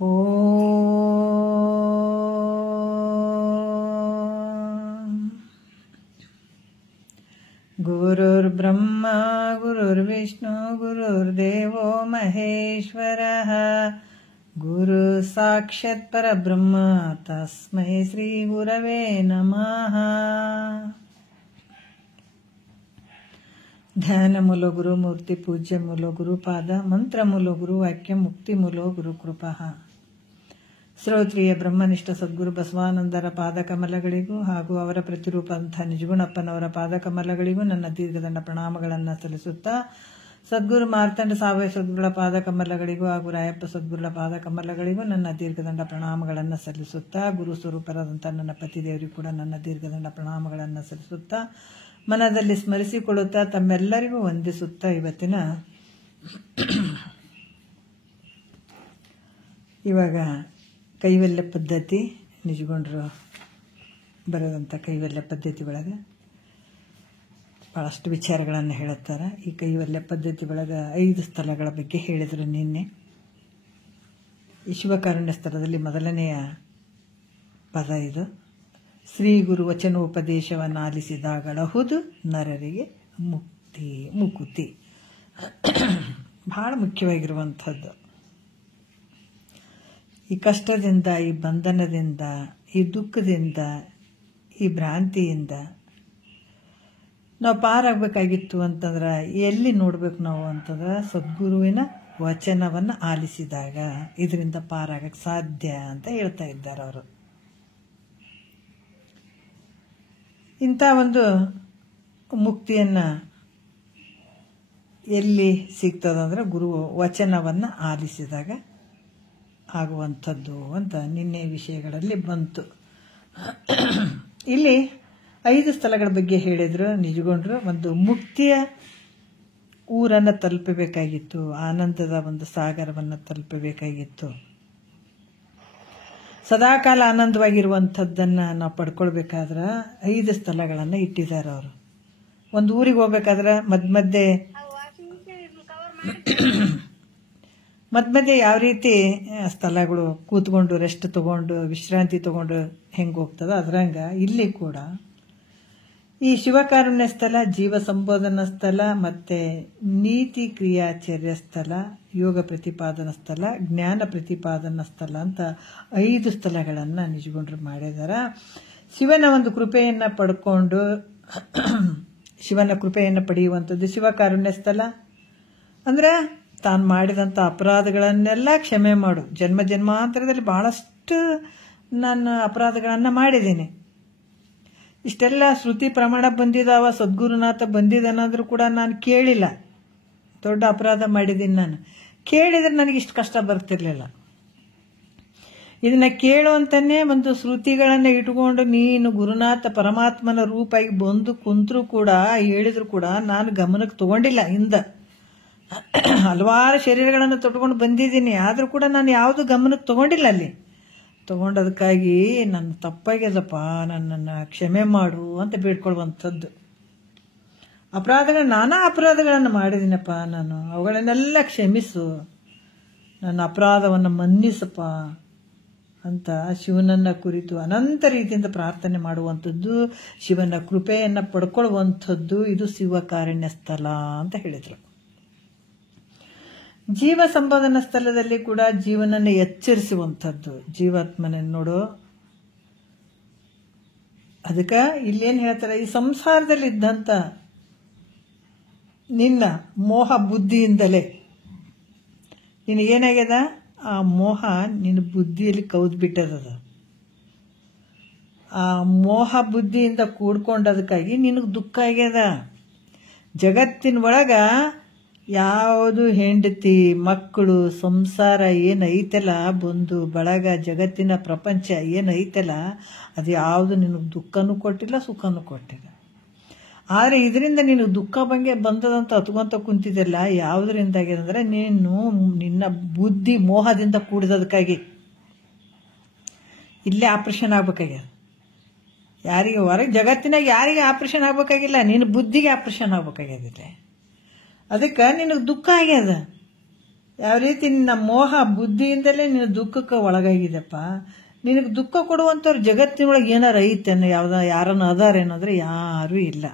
ಓ ಗುರುರ್ಬ್ರಹ್ಮ ಗುರುರ್ವಿಷ್ಣು ಗುರುರ್ದೇವೋ ಮಹೇಶ್ವರಃ ಗುರು ಸಾಕ್ಷಾತ್ ಪರಬ್ರಹ್ಮ ತಸ್ಮೈ ಶ್ರೀ ಗುರವೇ ನಮಃ. ಧ್ಯಾನ ಮೂಲ ಗುರು ಮೂರ್ತಿ ಪೂಜ್ಯ ಮೂಲ ಗುರುಪಾದ ಮಂತ್ರ ಮೂಲ ಗುರು ವಾಕ್ಯ ಮುಕ್ತಿ ಮೂಲ ಗುರು ಕೃಪಃ. ಶ್ರೋತ್ರಿಯ ಬ್ರಹ್ಮನಿಷ್ಠ ಸದ್ಗುರು ಬಸವಾನಂದರ ಪಾದಕಮಲಗಳಿಗೂ ಹಾಗೂ ಅವರ ಪ್ರತಿರೂಪಂಥ ನಿಜಗುಣಪ್ಪನವರ ಪಾದಕಮಲಗಳಿಗೂ ನನ್ನ ದೀರ್ಘದಂಡ ಪ್ರಣಾಮಗಳನ್ನು ಸಲ್ಲಿಸುತ್ತಾ, ಸದ್ಗುರು ಮಾರ್ತಾಂಡ ಸಾವಯವ ಸದ್ಗುರುಗಳ ಪಾದಕಮಲಗಳಿಗೂ ಹಾಗೂ ರಾಯಪ್ಪ ಸದ್ಗುರುಗಳ ಪಾದಕಮಲಗಳಿಗೂ ನನ್ನ ದೀರ್ಘದಂಡ ಪ್ರಣಾಮಗಳನ್ನು ಸಲ್ಲಿಸುತ್ತಾ, ಗುರು ಸ್ವರೂಪರಾದಂಥ ನನ್ನ ಪತಿದೇವರಿಗೂ ಕೂಡ ನನ್ನ ದೀರ್ಘದಂಡ ಪ್ರಣಾಮಗಳನ್ನು ಸಲ್ಲಿಸುತ್ತಾ, ಮನದಲ್ಲಿ ಸ್ಮರಿಸಿಕೊಳ್ಳುತ್ತಾ ತಮ್ಮೆಲ್ಲರಿಗೂ ವಂದಿಸುತ್ತಾ, ಇವಾಗ ಕೈವಲ್ಯ ಪದ್ಧತಿ ನಿಜಗೊಂಡ್ರು ಬರೋದಂಥ ಕೈವಲ್ಯ ಪದ್ಧತಿ ಒಳಗೆ ಭಾಳಷ್ಟು ವಿಚಾರಗಳನ್ನು ಹೇಳುತ್ತಾರೆ. ಈ ಕೈವಲ್ಯ ಪದ್ಧತಿ ಒಳಗೆ 5 ಸ್ಥಳಗಳ ಬಗ್ಗೆ ಹೇಳಿದರು ನಿನ್ನೆ. ಈ ಶಿವಕಾರುಣ್ಯ ಸ್ಥಳದಲ್ಲಿ ಮೊದಲನೆಯ ಪದ ಇದು. ಶ್ರೀ ಗುರು ವಚನೋಪದೇಶವನ್ನು ಆಲಿಸಿದಾಗಳಹುದು ನರರಿಗೆ ಮುಕುತಿ. ಬಹಳ ಮುಖ್ಯವಾಗಿರುವಂಥದ್ದು. ಈ ಕಷ್ಟದಿಂದ, ಈ ಬಂಧನದಿಂದ, ಈ ದುಃಖದಿಂದ, ಈ ಭ್ರಾಂತಿಯಿಂದ ನಾವು ಪಾರಾಗಬೇಕಾಗಿತ್ತು ಅಂತಂದ್ರೆ ಎಲ್ಲಿ ನೋಡ್ಬೇಕು ನಾವು ಅಂತಂದ್ರೆ ಸದ್ಗುರುವಿನ ವಚನವನ್ನು ಆಲಿಸಿದಾಗ ಇದರಿಂದ ಪಾರಾಗಕ್ಕೆ ಸಾಧ್ಯ ಅಂತ ಹೇಳ್ತಾ ಇದ್ದಾರೆ ಅವರು. ಇಂಥ ಒಂದು ಮುಕ್ತಿಯನ್ನು ಎಲ್ಲಿ ಸಿಗ್ತದಂದ್ರೆ ಗುರು ವಚನವನ್ನು ಆಲಿಸಿದಾಗ ಆಗುವಂಥದ್ದು ಅಂತ ನಿನ್ನೆ ವಿಷಯಗಳಲ್ಲಿ ಬಂತು. ಇಲ್ಲಿ 5 ಸ್ಥಳಗಳ ಬಗ್ಗೆ ಹೇಳಿದ್ರು ನಿಜಗೊಂಡ್ರು. ಒಂದು ಮುಕ್ತಿಯ ಊರನ್ನು ತಲುಪಬೇಕಾಗಿತ್ತು, ಆನಂದದ ಒಂದು ಸಾಗರವನ್ನು ತಲುಪಬೇಕಾಗಿತ್ತು. ಸದಾಕಾಲ ಆನಂದವಾಗಿರುವಂಥದ್ದನ್ನು ನಾವು ಪಡ್ಕೊಳ್ಬೇಕಾದ್ರೆ 5 ಸ್ಥಳಗಳನ್ನು ಇಟ್ಟಿದ್ದಾರೆ ಅವರು. ಒಂದು ಊರಿಗೆ ಹೋಗ್ಬೇಕಾದ್ರೆ ಮಧ್ಯ ಯಾವ ರೀತಿ ಸ್ಥಳಗಳು ಕೂತ್ಕೊಂಡು ರೆಸ್ಟ್ ತಗೊಂಡು ವಿಶ್ರಾಂತಿ ತಗೊಂಡು ಹೆಂಗೆ ಹೋಗ್ತದೋ ಅದರಂಗ ಇಲ್ಲಿ ಕೂಡ ಈ ಶಿವಕಾರುಣ್ಯ ಸ್ಥಳ, ಜೀವ ಸಂಬೋಧನಾ ಸ್ಥಳ, ಮತ್ತೆ ನೀತಿ ಕ್ರಿಯಾಚರ್ಯ ಸ್ಥಳ, ಯೋಗ ಪ್ರತಿಪಾದನಾ ಸ್ಥಳ, ಜ್ಞಾನ ಪ್ರತಿಪಾದನಾ ಸ್ಥಳ ಅಂತ 5 ಸ್ಥಳಗಳನ್ನು ನಿಜಗೊಂಡ್ರು ಮಾಡಿದಾರ. ಶಿವನ ಒಂದು ಕೃಪೆಯನ್ನು ಪಡ್ಕೊಂಡು ಶಿವನ ಕೃಪೆಯನ್ನು ಪಡೆಯುವಂಥದ್ದು ಶಿವಕಾರುಣ್ಯ ಸ್ಥಳ. ಅಂದ್ರೆ ತಾನು ಮಾಡಿದಂಥ ಅಪರಾಧಗಳನ್ನೆಲ್ಲ ಕ್ಷಮೆ ಮಾಡು. ಜನ್ಮಾಂತರದಲ್ಲಿ ಬಹಳಷ್ಟು ನಾನು ಅಪರಾಧಗಳನ್ನು ಮಾಡಿದ್ದೀನಿ. ಇಷ್ಟೆಲ್ಲ ಶ್ರುತಿ ಪ್ರಮಾಣ ಬಂದಿದ್ದಾವ, ಸದ್ಗುರುನಾಥ ಬಂದಿದ್ದಾನಾದ್ರೂ ಕೂಡ ನಾನು ಕೇಳಿಲ್ಲ. ದೊಡ್ಡ ಅಪರಾಧ ಮಾಡಿದ್ದೀನಿ. ನಾನು ಕೇಳಿದ್ರೆ ನನಗೆ ಇಷ್ಟು ಕಷ್ಟ ಬರ್ತಿರ್ಲಿಲ್ಲ. ಇದನ್ನ ಕೇಳುವಂತನೇ ಒಂದು ಶ್ರುತಿಗಳನ್ನು ಇಟ್ಕೊಂಡು ನೀನು ಗುರುನಾಥ ಪರಮಾತ್ಮನ ರೂಪಾಗಿ ಬಂದು ಕುಂತರೂ ಕೂಡ ಹೇಳಿದ್ರು ಕೂಡ ನಾನು ಗಮನಕ್ಕೆ ತಗೊಂಡಿಲ್ಲ. ಹಲವಾರು ಶರೀರಗಳನ್ನು ತೊಟ್ಕೊಂಡು ಬಂದಿದ್ದೀನಿ, ಆದರೂ ಕೂಡ ನಾನು ಯಾವುದು ಗಮನಕ್ಕೆ ತಗೊಂಡಿಲ್ಲ. ಅಲ್ಲಿ ತಗೊಂಡದಕ್ಕಾಗಿ ನನ್ನ ತಪ್ಪಾಗ್ಯದಪ್ಪ, ನನ್ನನ್ನು ಕ್ಷಮೆ ಮಾಡು ಅಂತ ಬೇಡ್ಕೊಳ್ಳುವಂಥದ್ದು. ನಾನಾ ಅಪರಾಧಗಳನ್ನು ಮಾಡಿದ್ದೀನಪ್ಪ, ನಾನು ಅವುಗಳನ್ನೆಲ್ಲ ಕ್ಷಮಿಸು, ನನ್ನ ಅಪರಾಧವನ್ನು ಮನ್ನಿಸಪ್ಪ ಅಂತ ಶಿವನನ್ನ ಕುರಿತು ಅನಂತ ರೀತಿಯಿಂದ ಪ್ರಾರ್ಥನೆ ಮಾಡುವಂಥದ್ದು, ಶಿವನ ಕೃಪೆಯನ್ನು ಪಡ್ಕೊಳ್ಳುವಂಥದ್ದು ಇದು ಶಿವಕಾರುಣ್ಯ ಸ್ಥಳ ಅಂತ ಹೇಳಿದರು. ಜೀವ ಸಂಬೋಧನಾ ಸ್ಥಳದಲ್ಲಿ ಕೂಡ ಜೀವನನ್ನು ಎಚ್ಚರಿಸುವಂಥದ್ದು, ಜೀವಾತ್ಮನನ್ನು ನೋಡು. ಅದಕ್ಕೆ ಇಲ್ಲೇನು ಹೇಳ್ತಾರೆ, ಈ ಸಂಸಾರದಲ್ಲಿ ಇದ್ದಂಥ ನಿನ್ನ ಮೋಹ ಬುದ್ಧಿಯಿಂದಲೇ ನಿನಗೇನಾಗ್ಯದ, ಆ ಮೋಹ ನಿನ್ನ ಬುದ್ಧಿಯಲ್ಲಿ ಕೌದ್ಬಿಟ್ಟದ. ಆ ಮೋಹ ಬುದ್ಧಿಯಿಂದ ಕೂಡ್ಕೊಂಡದಕ್ಕಾಗಿ ನಿನಗೆ ದುಃಖ ಆಗ್ಯದ. ಜಗತ್ತಿನ ಒಳಗ ಯಾವುದು ಹೆಂಡತಿ ಮಕ್ಕಳು ಸಂಸಾರ ಏನೈತಲ್ಲ, ಬಂಧು ಬಳಗ ಜಗತ್ತಿನ ಪ್ರಪಂಚ ಏನೈತಲ್ಲ, ಅದು ಯಾವುದು ನಿನಗೆ ದುಃಖನೂ ಕೊಟ್ಟಿಲ್ಲ, ಸುಖನೂ ಕೊಟ್ಟಿಲ್ಲ. ಆದರೆ ಇದರಿಂದ ನಿನಗೆ ದುಃಖ ಬಂಗೆ ಬಂದದಂತ ಹತ್ಕೊಂತ ಕುಂತಿದ್ದಲ್ಲ, ಯಾವುದರಿಂದಾಗಿದೆ ನೀನು ನಿನ್ನ ಬುದ್ಧಿ ಮೋಹದಿಂದ ಕೂಡಿದದಕ್ಕಾಗಿ. ಇಲ್ಲೇ ಆಪರೇಷನ್ ಆಗ್ಬೇಕಾಗ್ಯದ. ಯಾರಿಗೆ ಹೊರಗೆ ಜಗತ್ತಿನಾಗ ಯಾರಿಗೆ ಆಪರೇಷನ್ ಆಗ್ಬೇಕಾಗಿಲ್ಲ, ನಿನ್ನ ಬುದ್ಧಿಗೆ ಆಪರೇಷನ್ ಆಗ್ಬೇಕಾಗ್ಯದಿಲ್ಲ. ಅದಕ್ಕೆ ನಿನಗೆ ದುಃಖ ಆಗ್ಯದ. ಯಾವ ರೀತಿ ನಿನ್ನ ಮೋಹ ಬುದ್ಧಿಯಿಂದಲೇ ನಿನ್ನ ದುಃಖಕ್ಕೆ ಒಳಗಾಗಿದೆಪ್ಪ. ನಿನಗೆ ದುಃಖ ಕೊಡುವಂಥವ್ರು ಜಗತ್ತಿನೊಳಗೆ ಏನಾರ ಐತೇನೋ, ಯಾರನ್ನ ಅದಾರೇನಂದ್ರೆ ಯಾರೂ ಇಲ್ಲ.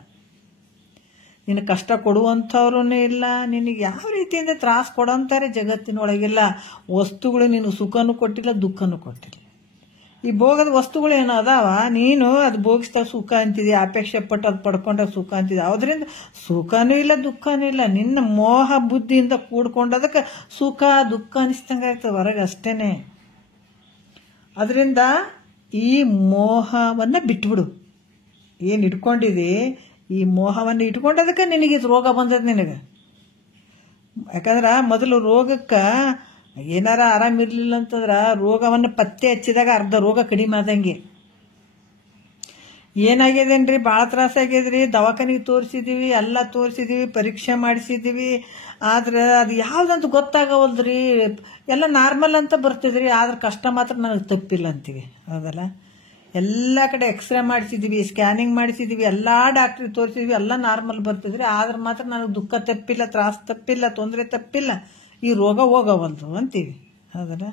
ನಿನಗೆ ಕಷ್ಟ ಕೊಡುವಂಥವ್ರೂ ಇಲ್ಲ, ನಿನಗೆ ಯಾವ ರೀತಿಯಿಂದ ತ್ರಾಸ ಕೊಡೋಂತಾರೆ ಜಗತ್ತಿನೊಳಗಿಲ್ಲ. ವಸ್ತುಗಳು ನಿನಗೆ ಸುಖನೂ ಕೊಟ್ಟಿಲ್ಲ, ದುಃಖನೂ ಕೊಟ್ಟಿಲ್ಲ. ಈ ಭೋಗದ ವಸ್ತುಗಳು ಏನೋ ಅದಾವ, ನೀನು ಅದು ಭೋಗಿಸ್ದಾಗ ಸುಖ ಅಂತಿದ್ಯಾ, ಅಪೇಕ್ಷೆ ಪಟ್ಟು ಅದು ಪಡ್ಕೊಂಡಾಗ ಸುಖ ಅಂತಿದ್ಯಾ. ಅದರಿಂದ ಸುಖನೂ ಇಲ್ಲ, ದುಃಖನೂ ಇಲ್ಲ. ನಿನ್ನ ಮೋಹ ಬುದ್ಧಿಯಿಂದ ಕೂಡ್ಕೊಂಡದಕ್ಕೆ ಸುಖ ದುಃಖ ಅನಿಸ್ತಂಗೆ ಆಗ್ತದೆ ಹೊರಗೆ ಅಷ್ಟೇನೆ. ಅದರಿಂದ ಈ ಮೋಹವನ್ನು ಬಿಟ್ಬಿಡು. ಏನು ಇಟ್ಕೊಂಡಿದೆ, ಈ ಮೋಹವನ್ನು ಇಟ್ಕೊಂಡದಕ್ಕೆ ನಿನಗೆ ರೋಗ ಬಂದದ ನಿನಗೆ. ಯಾಕಂದ್ರೆ ಮೊದಲು ರೋಗಕ್ಕೆ ಏನಾರ ಆರಾಮಿರ್ಲಿಲ್ಲ ಅಂತಂದ್ರೆ ರೋಗವನ್ನು ಪತ್ತೆ ಹಚ್ಚಿದಾಗ ಅರ್ಧ ರೋಗ ಕಡಿಮೆ ಆದಂಗೆ. ಏನಾಗ್ಯದೇನ್ರಿ, ಭಾಳ ತ್ರಾಸ ಆಗ್ಯದ್ರಿ, ದವಾಖಾನಿಗೆ ತೋರಿಸಿದೀವಿ, ಎಲ್ಲ ತೋರಿಸಿದೀವಿ, ಪರೀಕ್ಷೆ ಮಾಡಿಸಿದೀವಿ, ಆದ್ರೆ ಅದು ಯಾವ್ದಂತ ಗೊತ್ತಾಗವಲ್ದ್ರಿ. ಎಲ್ಲ ನಾರ್ಮಲ್ ಅಂತ ಬರ್ತಿದ್ರಿ, ಆದ್ರೆ ಕಷ್ಟ ಮಾತ್ರ ನನಗೆ ತಪ್ಪಿಲ್ಲ ಅಂತೀವಿ. ಹೌದಲ್ಲ? ಎಲ್ಲ ಕಡೆ ಎಕ್ಸ್ರೇ ಮಾಡಿಸಿದೀವಿ, ಸ್ಕ್ಯಾನಿಂಗ್ ಮಾಡಿಸಿದೀವಿ, ಎಲ್ಲ ಡಾಕ್ಟ್ರಿಗೆ ತೋರಿಸಿದ್ವಿ, ಎಲ್ಲ ನಾರ್ಮಲ್ ಬರ್ತಿದ್ರಿ, ಆದ್ರೆ ಮಾತ್ರ ನನಗೆ ದುಃಖ ತಪ್ಪಿಲ್ಲ, ತ್ರಾಸ ತಪ್ಪಿಲ್ಲ, ತೊಂದರೆ ತಪ್ಪಿಲ್ಲ, ಈ ರೋಗ ಹೋಗವಲ್ದು ಅಂತೀವಿ. ಹೌದಲ್ಲ?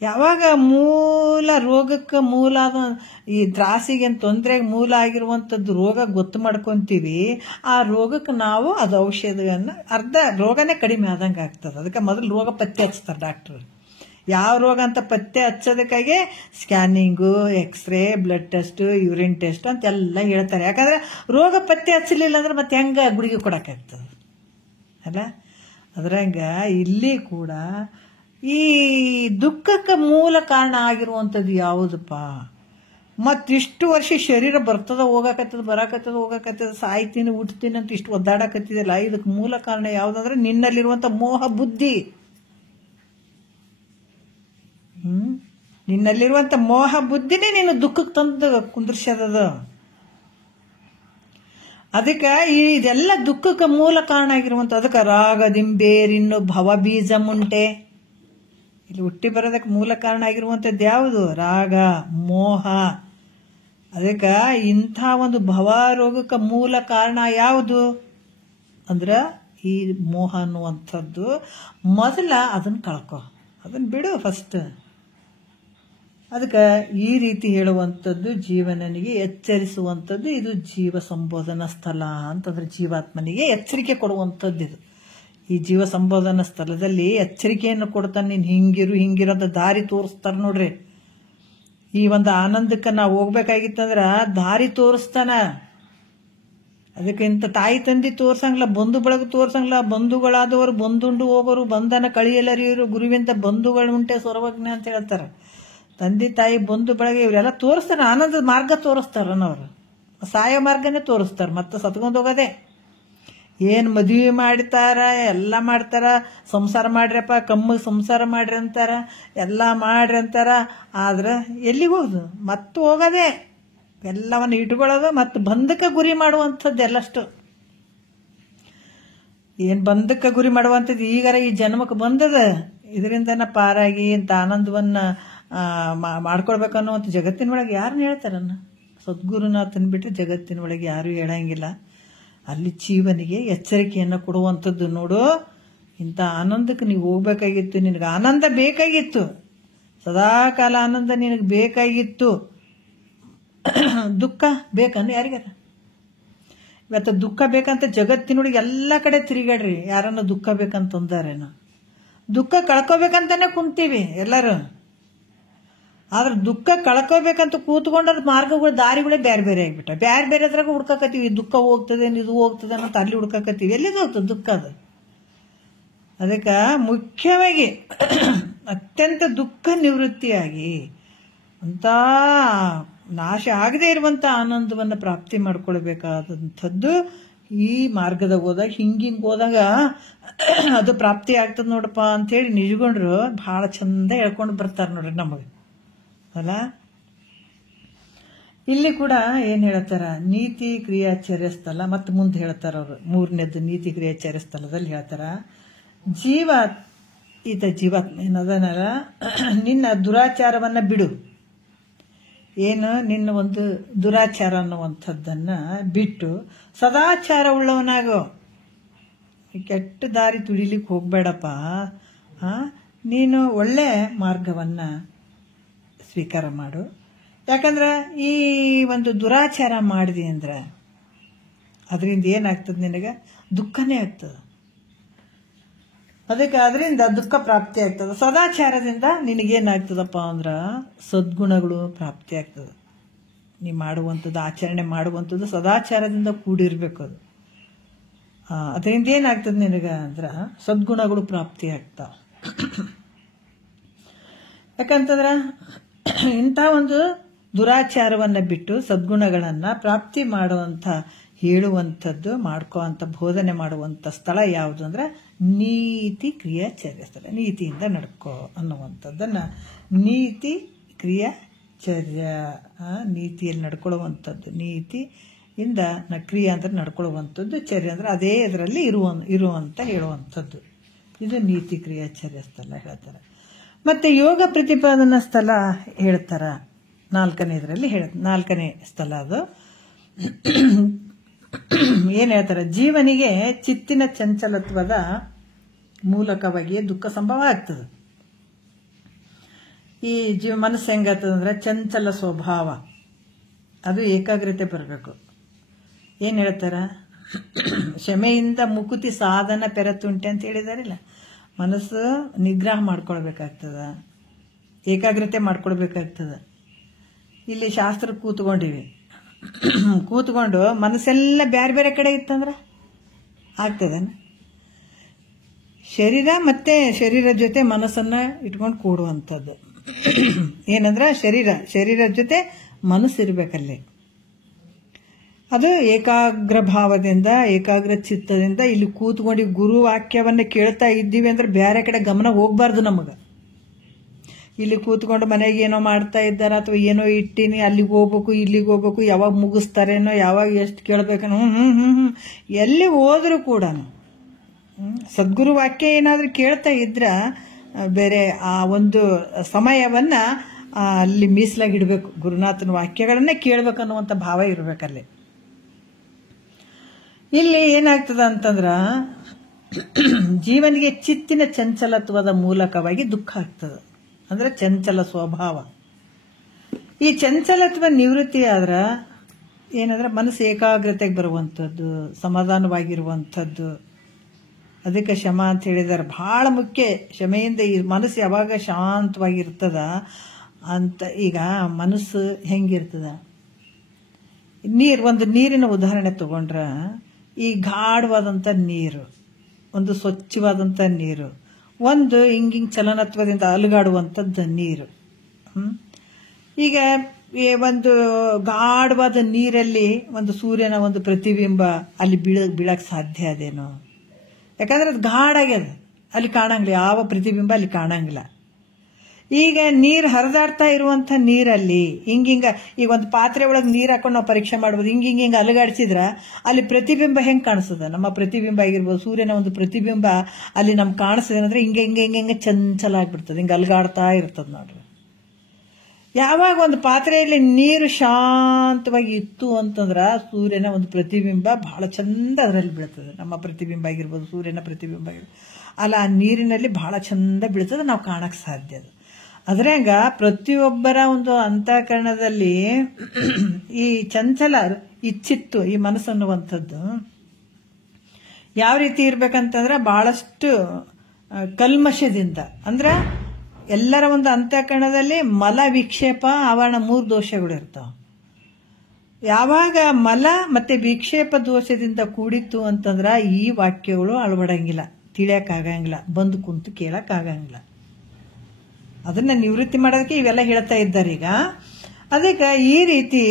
ಯಾವಾಗ ಮೂಲ ರೋಗಕ್ಕೆ ಮೂಲ ಈ ತ್ರಾಸಿಗೆ ತೊಂದರೆಗೆ ಮೂಲ ಆಗಿರುವಂಥದ್ದು ರೋಗ ಗೊತ್ತು ಮಾಡ್ಕೊತೀವಿ, ಆ ರೋಗಕ್ಕೆ ನಾವು ಅದು ಔಷಧಿಯನ್ನು ಅರ್ಧ ರೋಗನೇ ಕಡಿಮೆ ಆದಂಗೆ ಆಗ್ತದೆ. ಅದಕ್ಕೆ ಮೊದಲು ರೋಗ ಪತ್ತೆ ಹಚ್ತಾರೆ ಡಾಕ್ಟ್ರು. ಯಾವ ರೋಗ ಅಂತ ಪತ್ತೆ ಹಚ್ಚೋದಕ್ಕಾಗಿ scanning, x ray, blood test, urine test ಅಂತೆಲ್ಲ ಹೇಳ್ತಾರೆ. ಯಾಕಂದ್ರೆ ರೋಗ ಪತ್ತೆ ಹಚ್ಚಲಿಲ್ಲ ಅಂದ್ರೆ ಮತ್ತೆ ಹೆಂಗೆ ಗುಳಿಗೆ ಕೊಡೋಕ್ಕಾಗ್ತದೆ ಅಲ್ಲ? ಅದ್ರಂಗ ಇಲ್ಲಿ ಕೂಡ ಈ ದುಃಖಕ್ಕೆ ಮೂಲ ಕಾರಣ ಆಗಿರುವಂಥದ್ದು ಯಾವುದಪ್ಪ? ಮತ್ತಿಷ್ಟು ವರ್ಷ ಶರೀರ ಬರ್ತದ ಹೋಗಾಕತ್ತದ, ಬರಾಕತ್ತದ, ಹೋಗಾಕತ್ತದ, ಸಾಯ್ತೀನಿ ಹುಟ್ತೀನಿ ಅಂತ ಇಷ್ಟು ಒದ್ದಾಡಕತ್ತಿದಲ್ಲ, ಇದಕ್ಕೆ ಮೂಲ ಕಾರಣ ಯಾವುದಂದ್ರೆ ನಿನ್ನಲ್ಲಿರುವಂಥ ಮೋಹ ಬುದ್ಧಿ. ನಿನ್ನಲ್ಲಿರುವಂಥ ಮೋಹ ಬುದ್ಧಿನೇ ನೀನು ದುಃಖಕ್ಕೆ ತಂದು ಕುಂದ್ರಿಸದ. ಅದಕ್ಕೆ ಇದೆಲ್ಲ ದುಃಖಕ್ಕೆ ಮೂಲ ಕಾರಣ ಆಗಿರುವಂಥ. ಅದಕ್ಕೆ ರಾಗದಿಂಬೇರಿನ್ನು ಭವಬೀಜ ಮುಂಟೆ, ಇಲ್ಲಿ ಹುಟ್ಟಿ ಬರೋದಕ್ಕೆ ಮೂಲ ಕಾರಣ ಆಗಿರುವಂಥದ್ದು ಯಾವುದು? ರಾಗ, ಮೋಹ. ಅದಕ್ಕೆ ಇಂಥ ಒಂದು ಭವರೋಗಕ್ಕೆ ಮೂಲ ಕಾರಣ ಯಾವುದು ಅಂದ್ರೆ ಈ ಮೋಹ ಅನ್ನುವಂಥದ್ದು. ಮೊದಲ ಅದನ್ನು ಕಳ್ಕೊ, ಅದನ್ನು ಬಿಡು ಫಸ್ಟ್. ಅದಕ್ಕೆ ಈ ರೀತಿ ಹೇಳುವಂಥದ್ದು ಜೀವನನಿಗೆ ಎಚ್ಚರಿಸುವಂಥದ್ದು. ಇದು ಜೀವ ಸಂಬೋಧನಾ ಸ್ಥಳ ಅಂತಂದ್ರೆ ಜೀವಾತ್ಮನಿಗೆ ಎಚ್ಚರಿಕೆ ಕೊಡುವಂಥದ್ದು. ಇದು ಈ ಜೀವ ಸಂಬೋಧನಾ ಸ್ಥಳದಲ್ಲಿ ಎಚ್ಚರಿಕೆಯನ್ನು ಕೊಡ್ತಾನೆ. ನೀನು ಹಿಂಗಿರೋದ ದಾರಿ ತೋರಿಸ್ತಾರೆ ನೋಡ್ರಿ. ಈ ಒಂದು ಆನಂದಕ್ಕೆ ನಾವು ಹೋಗ್ಬೇಕಾಗಿತ್ತಂದ್ರ ದಾರಿ ತೋರಿಸ್ತಾನ. ಅದಕ್ಕೆ ಇಂಥ ತಾಯಿ ತಂದೆ ತೋರ್ಸಂಗಿಲ್ಲ, ಬಂಧು ಬಳಗ ತೋರ್ಸಂಗಿಲ್ಲ. ಬಂಧುಗಳಾದವರು ಬಂದುಂಡು ಹೋಗೋರು, ಬಂಧನ ಕಳಿಯಲರಿಯರು ಗುರುವಿಂತ ಬಂಧುಗಳು ಉಂಟೆ ಸರ್ವಜ್ಞ ಅಂತ ಹೇಳ್ತಾರೆ. ತಂದೆ ತಾಯಿ ಬಂಧು ಬಳಗ ಇವರೆಲ್ಲ ತೋರಿಸ್ತಾರೆ, ಆನಂದದ ಮಾರ್ಗ ತೋರಿಸ್ತಾರನ್ನವ್ರು. ಸಾಯೋ ಮಾರ್ಗನೇ ತೋರಿಸ್ತಾರೆ, ಮತ್ತೆ ಸತ್ಕೊಂಡು ಹೋಗೋದೆ. ಏನು ಮದುವೆ ಮಾಡ್ತಾರ, ಎಲ್ಲ ಮಾಡ್ತಾರ, ಸಂಸಾರ ಮಾಡ್ರಪ್ಪ, ಕಮ್ಮಗೆ ಸಂಸಾರ ಮಾಡ್ರಿ ಅಂತಾರ, ಎಲ್ಲ ಮಾಡ್ರಿ ಅಂತಾರ. ಆದ್ರೆ ಎಲ್ಲಿಗೆ ಹೋಗುದು? ಮತ್ತೆ ಹೋಗೋದೆ, ಎಲ್ಲವನ್ನು ಇಟ್ಕೊಳ್ಳೋದು, ಮತ್ತು ಬಂಧಕ್ಕೆ ಗುರಿ ಮಾಡುವಂಥದ್ದು ಎಲ್ಲಷ್ಟು. ಏನು ಬಂಧಕ್ಕೆ ಗುರಿ ಮಾಡುವಂಥದ್ದು ಈಗಾರ ಈ ಜನ್ಮಕ್ಕೆ ಬಂದದ, ಇದರಿಂದನ ಪಾರಾಗಿ ಇಂಥ ಆನಂದವನ್ನು ಮಾಡ್ಕೊಳ್ಬೇಕನ್ನುವಂಥ ಜಗತ್ತಿನೊಳಗೆ ಯಾರನ್ನ ಹೇಳ್ತಾರನ್ನ? ಸದ್ಗುರುನಾಥನ್ ಬಿಟ್ಟರೆ ಜಗತ್ತಿನೊಳಗೆ ಯಾರೂ ಹೇಳಂಗಿಲ್ಲ. ಅಲ್ಲಿ ಜೀವನಿಗೆ ಎಚ್ಚರಿಕೆಯನ್ನು ಕೊಡುವಂಥದ್ದು. ನೋಡು, ಇಂಥ ಆನಂದಕ್ಕೆ ನೀವು ಹೋಗ್ಬೇಕಾಗಿತ್ತು, ನಿನಗೆ ಆನಂದ ಬೇಕಾಗಿತ್ತು, ಸದಾಕಾಲ ಆನಂದ ನಿನಗೆ ಬೇಕಾಗಿತ್ತು. ದುಃಖ ಬೇಕಂದ್ರೆ ಯಾರಿಗಾರ? ಇವತ್ತು ದುಃಖ ಬೇಕಂತ ಜಗತ್ತಿನೊಳಗೆ ಎಲ್ಲ ಕಡೆ ತಿರುಗಾಡ್ರಿ, ಯಾರನ್ನ ದುಃಖ ಬೇಕಂತಂದಾರೇನೋ? ದುಃಖ ಕಳ್ಕೋಬೇಕಂತಾನೆ ಕುಂತೀವಿ ಎಲ್ಲರೂ. ಆದ್ರೆ ದುಃಖ ಕಳ್ಕೋಬೇಕಂತ ಕೂತ್ಕೊಂಡ್ರ ಮಾರ್ಗಗಳು, ದಾರಿಗಳೇ ಬೇರೆ ಬೇರೆ ಆಗಿಬಿಟ್ಟ. ಬೇರೆ ಬೇರೆ ಅದ್ರಾಗ ಹುಡ್ಕಾಕತ್ತೀವಿ. ದುಃಖ ಹೋಗ್ತದೆ, ಇದು ಹೋಗ್ತದೆ ಅಂತ ಅಲ್ಲಿ ಹುಡ್ಕಾಕತ್ತೀವಿ. ಎಲ್ಲಿಗೆ ಹೋಗ್ತದೆ ದುಃಖ? ಅದು ಅದಕ್ಕೆ ಮುಖ್ಯವಾಗಿ ಅತ್ಯಂತ ದುಃಖ ನಿವೃತ್ತಿಯಾಗಿ ಅಂತ ನಾಶ ಆಗದೆ ಇರುವಂಥ ಆನಂದವನ್ನು ಪ್ರಾಪ್ತಿ ಮಾಡ್ಕೊಳ್ಬೇಕಾದಂಥದ್ದು ಈ ಮಾರ್ಗದಾಗ ಹೋದಾಗ, ಹಿಂಗಿಂಗೆ ಹೋದಾಗ ಅದು ಪ್ರಾಪ್ತಿ ಆಗ್ತದೆ ನೋಡಪ್ಪ ಅಂಥೇಳಿ ನಿಜಗೊಂಡ್ರು ಭಾಳ ಚಂದ ಹೇಳ್ಕೊಂಡು ಬರ್ತಾರೆ ನೋಡ್ರಿ ನಮಗೆ ಅಲ್ಲ. ಇಲ್ಲಿ ಕೂಡ ಏನು ಹೇಳ್ತಾರ, ನೀತಿ ಕ್ರಿಯಾಚಾರ್ಯ ಸ್ಥಳ ಮತ್ತು ಮುಂದೆ ಹೇಳ್ತಾರ ಅವರು. ಮೂರನೇದು ನೀತಿ ಕ್ರಿಯಾಚಾರ್ಯ ಸ್ಥಳದಲ್ಲಿ ಹೇಳ್ತಾರ, ಜೀವಾತ್ಮ ಏನದನಲ್ಲ, ನಿನ್ನ ದುರಾಚಾರವನ್ನು ಬಿಡು. ಏನು? ನಿನ್ನ ಒಂದು ದುರಾಚಾರ ಅನ್ನುವಂಥದ್ದನ್ನು ಬಿಟ್ಟು ಸದಾಚಾರ ಉಳ್ಳವನಾಗೋ. ಕೆಟ್ಟ ದಾರಿ ತುಳಿಲಿಕ್ಕೆ ಹೋಗ್ಬೇಡಪ್ಪ. ನೀನು ಒಳ್ಳೆ ಮಾರ್ಗವನ್ನು ಸ್ವೀಕಾರ ಮಾಡು. ಯಾಕಂದ್ರೆ ಈ ಒಂದು ದುರಾಚಾರ ಮಾಡಿದೆ ಅಂದ್ರೆ ಅದರಿಂದ ಏನಾಗ್ತದೆ, ನಿನಗೆ ದುಃಖನೇ ಆಗ್ತದೆ. ಅದಕ್ಕೆ ಅದರಿಂದ ದುಃಖ ಪ್ರಾಪ್ತಿ ಆಗ್ತದೆ. ಸದಾಚಾರದಿಂದ ನಿನಗೇನಾಗ್ತದಪ್ಪ ಅಂದ್ರೆ ಸದ್ಗುಣಗಳು ಪ್ರಾಪ್ತಿ ಆಗ್ತದೆ. ನೀ ಮಾಡುವಂಥದ್ದು, ಆಚರಣೆ ಮಾಡುವಂಥದ್ದು ಸದಾಚಾರದಿಂದ ಕೂಡಿರ್ಬೇಕು. ಅದು ಅದರಿಂದ ಏನಾಗ್ತದೆ ನಿನಗೆ ಅಂದ್ರೆ ಸದ್ಗುಣಗಳು ಪ್ರಾಪ್ತಿ ಆಗ್ತಾವ. ಯಾಕಂತಂದ್ರೆ ಇಂಥ ಒಂದು ದುರಾಚಾರವನ್ನು ಬಿಟ್ಟು ಸದ್ಗುಣಗಳನ್ನು ಪ್ರಾಪ್ತಿ ಮಾಡುವಂಥ, ಹೇಳುವಂಥದ್ದು, ಮಾಡ್ಕೋವಂಥ, ಬೋಧನೆ ಮಾಡುವಂಥ ಸ್ಥಳ ಯಾವುದು ಅಂದ್ರೆ ನೀತಿ ಕ್ರಿಯಾಚರ್ಯ ಸ್ಥಳ. ನೀತಿಯಿಂದ ನಡ್ಕೋ ಅನ್ನುವಂಥದ್ದನ್ನು ನೀತಿ ಕ್ರಿಯಾಚರ್ಯ, ನೀತಿಯಲ್ಲಿ ನಡ್ಕೊಳ್ಳುವಂಥದ್ದು. ನೀತಿಯಿಂದ ಕ್ರಿಯೆ ಅಂದ್ರೆ ನಡ್ಕೊಳ್ಳುವಂಥದ್ದು, ಚರ್ಯ ಅಂದ್ರೆ ಅದೇ ಇದರಲ್ಲಿ ಇರುವಂತ ಹೇಳುವಂಥದ್ದು. ಇದು ನೀತಿ ಕ್ರಿಯಾಚರ್ಯ ಸ್ಥಳ ಹೇಳ್ತಾರೆ. ಮತ್ತೆ ಯೋಗ ಪ್ರತಿಪಾದನಾ ಸ್ಥಳ ಹೇಳ್ತಾರ. ನಾಲ್ಕನೇ ಸ್ಥಳ ಅದು ಏನ್ ಹೇಳ್ತಾರೆ, ಜೀವನಿಗೆ ಚಿತ್ತಿನ ಚಂಚಲತ್ವದ ಮೂಲಕವಾಗಿ ದುಃಖ ಸಂಭವ ಆಗ್ತದೆ. ಈ ಮನಸ್ಸು ಹೆಂಗಾಗ್ತದಂದ್ರೆ ಚಂಚಲ ಸ್ವಭಾವ, ಅದು ಏಕಾಗ್ರತೆ ಬರಬೇಕು. ಏನ್ ಹೇಳ್ತಾರ, ಕ್ಷಮೆಯಿಂದ ಮುಕುತಿ ಸಾಧನ ಪೆರತುಂಟೆ ಅಂತ ಹೇಳಿದಾರಿಲ್ಲ. ಮನಸ್ಸು ನಿಗ್ರಹ ಮಾಡ್ಕೊಳ್ಬೇಕಾಗ್ತದ, ಏಕಾಗ್ರತೆ ಮಾಡ್ಕೊಳ್ಬೇಕಾಗ್ತದ. ಇಲ್ಲಿ ಶಾಸ್ತ್ರ ಕೂತ್ಕೊಂಡು ಮನಸ್ಸೆಲ್ಲ ಬೇರೆ ಬೇರೆ ಕಡೆ ಇತ್ತಂದ್ರೆ ಆಗ್ತದೇನ? ಶರೀರ ಮತ್ತೆ ಶರೀರ ಜೊತೆ ಮನಸ್ಸನ್ನ ಇಟ್ಕೊಂಡು ಕೂಡುವಂಥದ್ದು ಏನಂದ್ರೆ ಶರೀರದ ಜೊತೆ ಮನಸ್ಸಿರ್ಬೇಕಲ್ಲಿ. ಅದು ಏಕಾಗ್ರ ಭಾವದಿಂದ, ಏಕಾಗ್ರ ಚಿತ್ತದಿಂದ ಇಲ್ಲಿ ಕೂತ್ಕೊಂಡು ಗುರು ವಾಕ್ಯವನ್ನ ಕೇಳ್ತಾ ಇದ್ದೀವಿ ಅಂದ್ರೆ ಬೇರೆ ಕಡೆ ಗಮನ ಹೋಗ್ಬಾರ್ದು ನಮಗೆ. ಇಲ್ಲಿ ಕೂತ್ಕೊಂಡು ಮನೆಗೆ ಏನೋ ಮಾಡ್ತಾ ಇದ್ದಾರ ಅಥವಾ ಏನೋ ಇಟ್ಟಿನಿ, ಅಲ್ಲಿಗೆ ಹೋಗ್ಬೇಕು ಇಲ್ಲಿಗೆ ಹೋಗ್ಬೇಕು, ಯಾವಾಗ ಮುಗಿಸ್ತಾರೇನೋ, ಯಾವಾಗ ಎಷ್ಟು ಕೇಳ್ಬೇಕನೋ, ಎಲ್ಲಿ ಹೋದ್ರೂ ಕೂಡ ಸದ್ಗುರು ವಾಕ್ಯ ಏನಾದ್ರೂ ಕೇಳ್ತಾ ಇದ್ರ ಬೇರೆ ಆ ಒಂದು ಸಮಯವನ್ನ ಅಲ್ಲಿ ಮೀಸಲಾಗಿಡ್ಬೇಕು. ಗುರುನಾಥನ ವಾಕ್ಯಗಳನ್ನೇ ಕೇಳ್ಬೇಕನ್ನುವಂಥ ಭಾವ ಇರ್ಬೇಕಲ್ಲಿ. ಇಲ್ಲಿ ಏನಾಗ್ತದ ಅಂತಂದ್ರ ಜೀವನಿಗೆ ಚಿತ್ತಿನ ಚಂಚಲತ್ವದ ಮೂಲಕವಾಗಿ ದುಃಖ ಆಗ್ತದ. ಅಂದ್ರೆ ಚಂಚಲ ಸ್ವಭಾವ. ಈ ಚಂಚಲತ್ವ ನಿವೃತ್ತಿ ಆದ್ರ ಏನಂದ್ರೆ ಮನಸ್ಸು ಏಕಾಗ್ರತೆಗೆ ಬರುವಂಥದ್ದು, ಸಮಾಧಾನವಾಗಿರುವಂಥದ್ದು. ಅದಕ್ಕೆ ಶಮ ಅಂತ ಹೇಳಿದಾರೆ, ಬಹಳ ಮುಖ್ಯ. ಕ್ಷಮೆಯಿಂದ ಈ ಮನಸ್ಸು ಯಾವಾಗ ಶಾಂತವಾಗಿರ್ತದ ಅಂತ. ಈಗ ಮನಸ್ಸು ಹೆಂಗಿರ್ತದ, ಒಂದು ನೀರಿನ ಉದಾಹರಣೆ ತಗೊಂಡ್ರ, ಈ ಗಾಢವಾದಂಥ ನೀರು, ಒಂದು ಸ್ವಚ್ಛವಾದಂಥ ನೀರು, ಒಂದು ಹಿಂಗಿಂಗ್ ಚಲನತ್ವದಿಂದ ಅಲುಗಾಡುವಂಥದ್ದು ನೀರು. ಈಗ ಒಂದು ಗಾಢವಾದ ನೀರಲ್ಲಿ ಒಂದು ಸೂರ್ಯನ ಒಂದು ಪ್ರತಿಬಿಂಬ ಅಲ್ಲಿ ಬೀಳಕ್ ಸಾಧ್ಯ ಅದೇನೋ? ಯಾಕಂದ್ರೆ ಅದು ಗಾಢ ಆಗ್ಯದ, ಅಲ್ಲಿ ಕಾಣಂಗಿಲ್ಲ, ಯಾವ ಪ್ರತಿಬಿಂಬ ಅಲ್ಲಿ ಕಾಣಂಗಿಲ್ಲ. ಈಗ ನೀರು ಹರಿದಾಡ್ತಾ ಇರುವಂತ ನೀರಲ್ಲಿ ಹಿಂಗಿಂಗ ಈಗ ಒಂದು ಪಾತ್ರೆ ಒಳಗೆ ನೀರು ಹಾಕೊಂಡು ನಾವು ಪರೀಕ್ಷೆ ಮಾಡ್ಬೋದು. ಹಿಂಗ ಅಲುಗಾಡಿಸಿದ್ರ ಅಲ್ಲಿ ಪ್ರತಿಬಿಂಬ ಹೆಂಗ್ ಕಾಣಿಸ್ತದ? ನಮ್ಮ ಪ್ರತಿಬಿಂಬ ಆಗಿರ್ಬೋದು, ಸೂರ್ಯನ ಒಂದು ಪ್ರತಿಬಿಂಬ ಅಲ್ಲಿ ನಮ್ಗೆ ಕಾಣಿಸ್ತದೆ ಅಂದ್ರೆ ಹಿಂಗೆ ಚಂಚಲ ಆಗ್ಬಿಡ್ತದೆ, ಹಿಂಗೆ ಅಲುಗಾಡ್ತಾ ಇರ್ತದ ನೋಡ್ರಿ. ಯಾವಾಗ ಒಂದು ಪಾತ್ರೆಯಲ್ಲಿ ನೀರು ಶಾಂತವಾಗಿ ಇತ್ತು ಅಂತಂದ್ರ ಸೂರ್ಯನ ಒಂದು ಪ್ರತಿಬಿಂಬ ಬಹಳ ಚಂದ ಅದರಲ್ಲಿ ಬೀಳ್ತದೆ. ನಮ್ಮ ಪ್ರತಿಬಿಂಬ ಆಗಿರ್ಬೋದು, ಸೂರ್ಯನ ಪ್ರತಿಬಿಂಬ ಆಗಿರ್ಬೋದು, ಅಲ್ಲ ಆ ನೀರಿನಲ್ಲಿ ಬಹಳ ಚಂದ ಬೀಳ್ತದೆ, ನಾವು ಕಾಣಕ್ ಸಾಧ್ಯ. ಅದ್ರಂಗ ಪ್ರತಿಯೊಬ್ಬರ ಒಂದು ಅಂತಃಕರಣದಲ್ಲಿ ಈ ಚಂಚಲ, ಈ ಚಿತ್ತು, ಈ ಮನಸ್ಸನ್ನುವಂಥದ್ದು ಯಾವ ರೀತಿ ಇರ್ಬೇಕಂತಂದ್ರೆ ಬಹಳಷ್ಟು ಕಲ್ಮಶದಿಂದ, ಅಂದ್ರ ಎಲ್ಲರ ಒಂದು ಅಂತಃಕರಣದಲ್ಲಿ ಮಲ, ವಿಕ್ಷೇಪ, ಆವರಣ 3 ದೋಷಗಳು ಇರ್ತಾವ. ಯಾವಾಗ ಮಲ ಮತ್ತೆ ವಿಕ್ಷೇಪ ದೋಷದಿಂದ ಕೂಡಿತ್ತು ಅಂತಂದ್ರ ಈ ವಾಕ್ಯಗಳು ಅಳವಡಂಗಿಲ್ಲ, ತಿಳಿಯಕ್ಕಾಗಂಗಿಲ್ಲ, ಬಂದು ಕುಂತು ಕೇಳಕ್ ಆಗಂಗಿಲ್ಲ. ಅದನ್ನ ನಿವೃತ್ತಿ ಮಾಡೋದಕ್ಕೆ ಇವೆಲ್ಲ ಹೇಳ್ತಾ ಇದ್ದಾರೆ ಈಗ. ಅದಕ್ಕೆ ಈ ರೀತಿ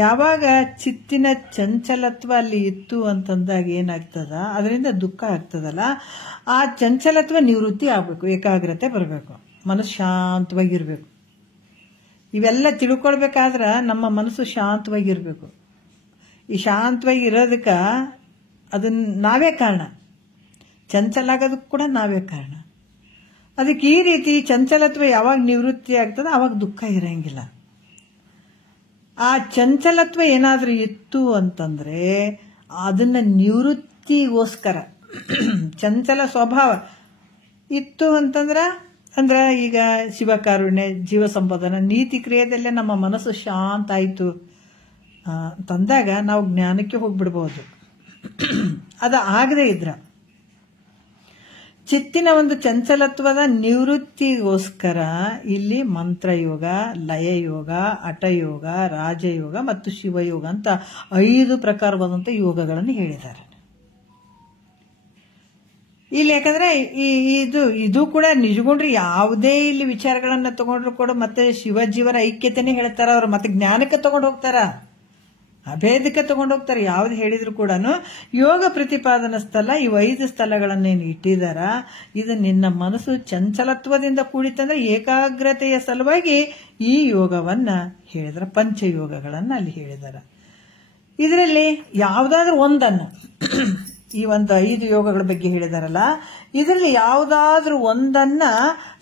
ಯಾವಾಗ ಚಿತ್ತಿನ ಚಂಚಲತ್ವ ಅಲ್ಲಿ ಇತ್ತು ಅಂತಂದಾಗ ಏನಾಗ್ತದ, ಅದರಿಂದ ದುಃಖ ಆಗ್ತದಲ್ಲ, ಆ ಚಂಚಲತ್ವ ನಿವೃತ್ತಿ ಆಗ್ಬೇಕು, ಏಕಾಗ್ರತೆ ಬರಬೇಕು, ಮನಸ್ಸು ಶಾಂತವಾಗಿರ್ಬೇಕು. ಇವೆಲ್ಲ ತಿಳ್ಕೊಳ್ಬೇಕಾದ್ರ ನಮ್ಮ ಮನಸ್ಸು ಶಾಂತವಾಗಿರ್ಬೇಕು. ಈ ಶಾಂತವಾಗಿ ಇರೋದಕ್ಕ ಅದನ್ನ ನಾವೇ ಕಾರಣ, ಚಂಚಲ ಆಗೋದಕ್ಕೆ ಕೂಡ ನಾವೇ ಕಾರಣ. ಅದಕ್ಕೆ ಈ ರೀತಿ ಚಂಚಲತ್ವ ಯಾವಾಗ ನಿವೃತ್ತಿ ಆಗ್ತದೆ ಅವಾಗ ದುಃಖ ಇರಂಗಿಲ್ಲ. ಆ ಚಂಚಲತ್ವ ಏನಾದ್ರೂ ಇತ್ತು ಅಂತಂದ್ರೆ ಅದನ್ನ ನಿವೃತ್ತಿಗೋಸ್ಕರ, ಚಂಚಲ ಸ್ವಭಾವ ಇತ್ತು ಅಂದ್ರೆ ಈಗ ಶಿವಕಾರುಣ್ಯ, ಜೀವ ಸಂಪಾದನೆ, ನೀತಿ ಕ್ರಿಯೆದಲ್ಲೇ ನಮ್ಮ ಮನಸ್ಸು ಶಾಂತ ಆಯಿತು ಅಂತಂದಾಗ ನಾವು ಜ್ಞಾನಕ್ಕೆ ಹೋಗ್ಬಿಡ್ಬೋದು. ಅದು ಆಗದೇ ಇದ್ರ ಚಿತ್ತಿನ ಒಂದು ಚಂಚಲತ್ವದ ನಿವೃತ್ತಿಗೋಸ್ಕರ ಇಲ್ಲಿ ಮಂತ್ರಯೋಗ, ಲಯಯೋಗ, ಹಠಯೋಗ, ರಾಜಯೋಗ ಮತ್ತು ಶಿವಯೋಗ ಅಂತ 5 ಪ್ರಕಾರವಾದಂಥ ಯೋಗಗಳನ್ನು ಹೇಳಿದ್ದಾರೆ ಇಲ್ಲಿ. ಯಾಕಂದ್ರೆ ಇದು ಕೂಡ ನಿಜಗೊಂಡ್ರೆ ಯಾವುದೇ ಇಲ್ಲಿ ವಿಚಾರಗಳನ್ನ ತಗೊಂಡ್ರು ಕೂಡ ಮತ್ತೆ ಶಿವಜೀವನ ಐಕ್ಯತೆನೇ ಹೇಳ್ತಾರ ಅವ್ರು. ಮತ್ತೆ ಜ್ಞಾನಕ್ಕೆ ತಗೊಂಡು ಹೋಗ್ತಾರ, ಅಭೇದಕ್ಕೆ ತಗೊಂಡು ಹೋಗ್ತಾರೆ. ಯಾವ್ದು ಹೇಳಿದ್ರು ಕೂಡ ಯೋಗ ಪ್ರತಿಪಾದನಾ ಸ್ಥಳ, ಈ 5 ಸ್ಥಳಗಳನ್ನೇನು ಇಟ್ಟಿದಾರ, ಇದು ನಿನ್ನ ಮನಸ್ಸು ಚಂಚಲತ್ವದಿಂದ ಕೂಡಿತಂದ್ರೆ ಏಕಾಗ್ರತೆಯ ಸಲುವಾಗಿ ಈ ಯೋಗವನ್ನ ಹೇಳಿದಾರ. ಪಂಚಯೋಗಗಳನ್ನ ಅಲ್ಲಿ ಹೇಳಿದಾರ. ಇದರಲ್ಲಿ ಯಾವುದಾದ್ರೂ ಒಂದನ್ನ, ಈ ಒಂದು 5 ಯೋಗಗಳ ಬಗ್ಗೆ ಹೇಳಿದಾರಲ್ಲ, ಇದರಲ್ಲಿ ಯಾವುದಾದ್ರೂ ಒಂದನ್ನ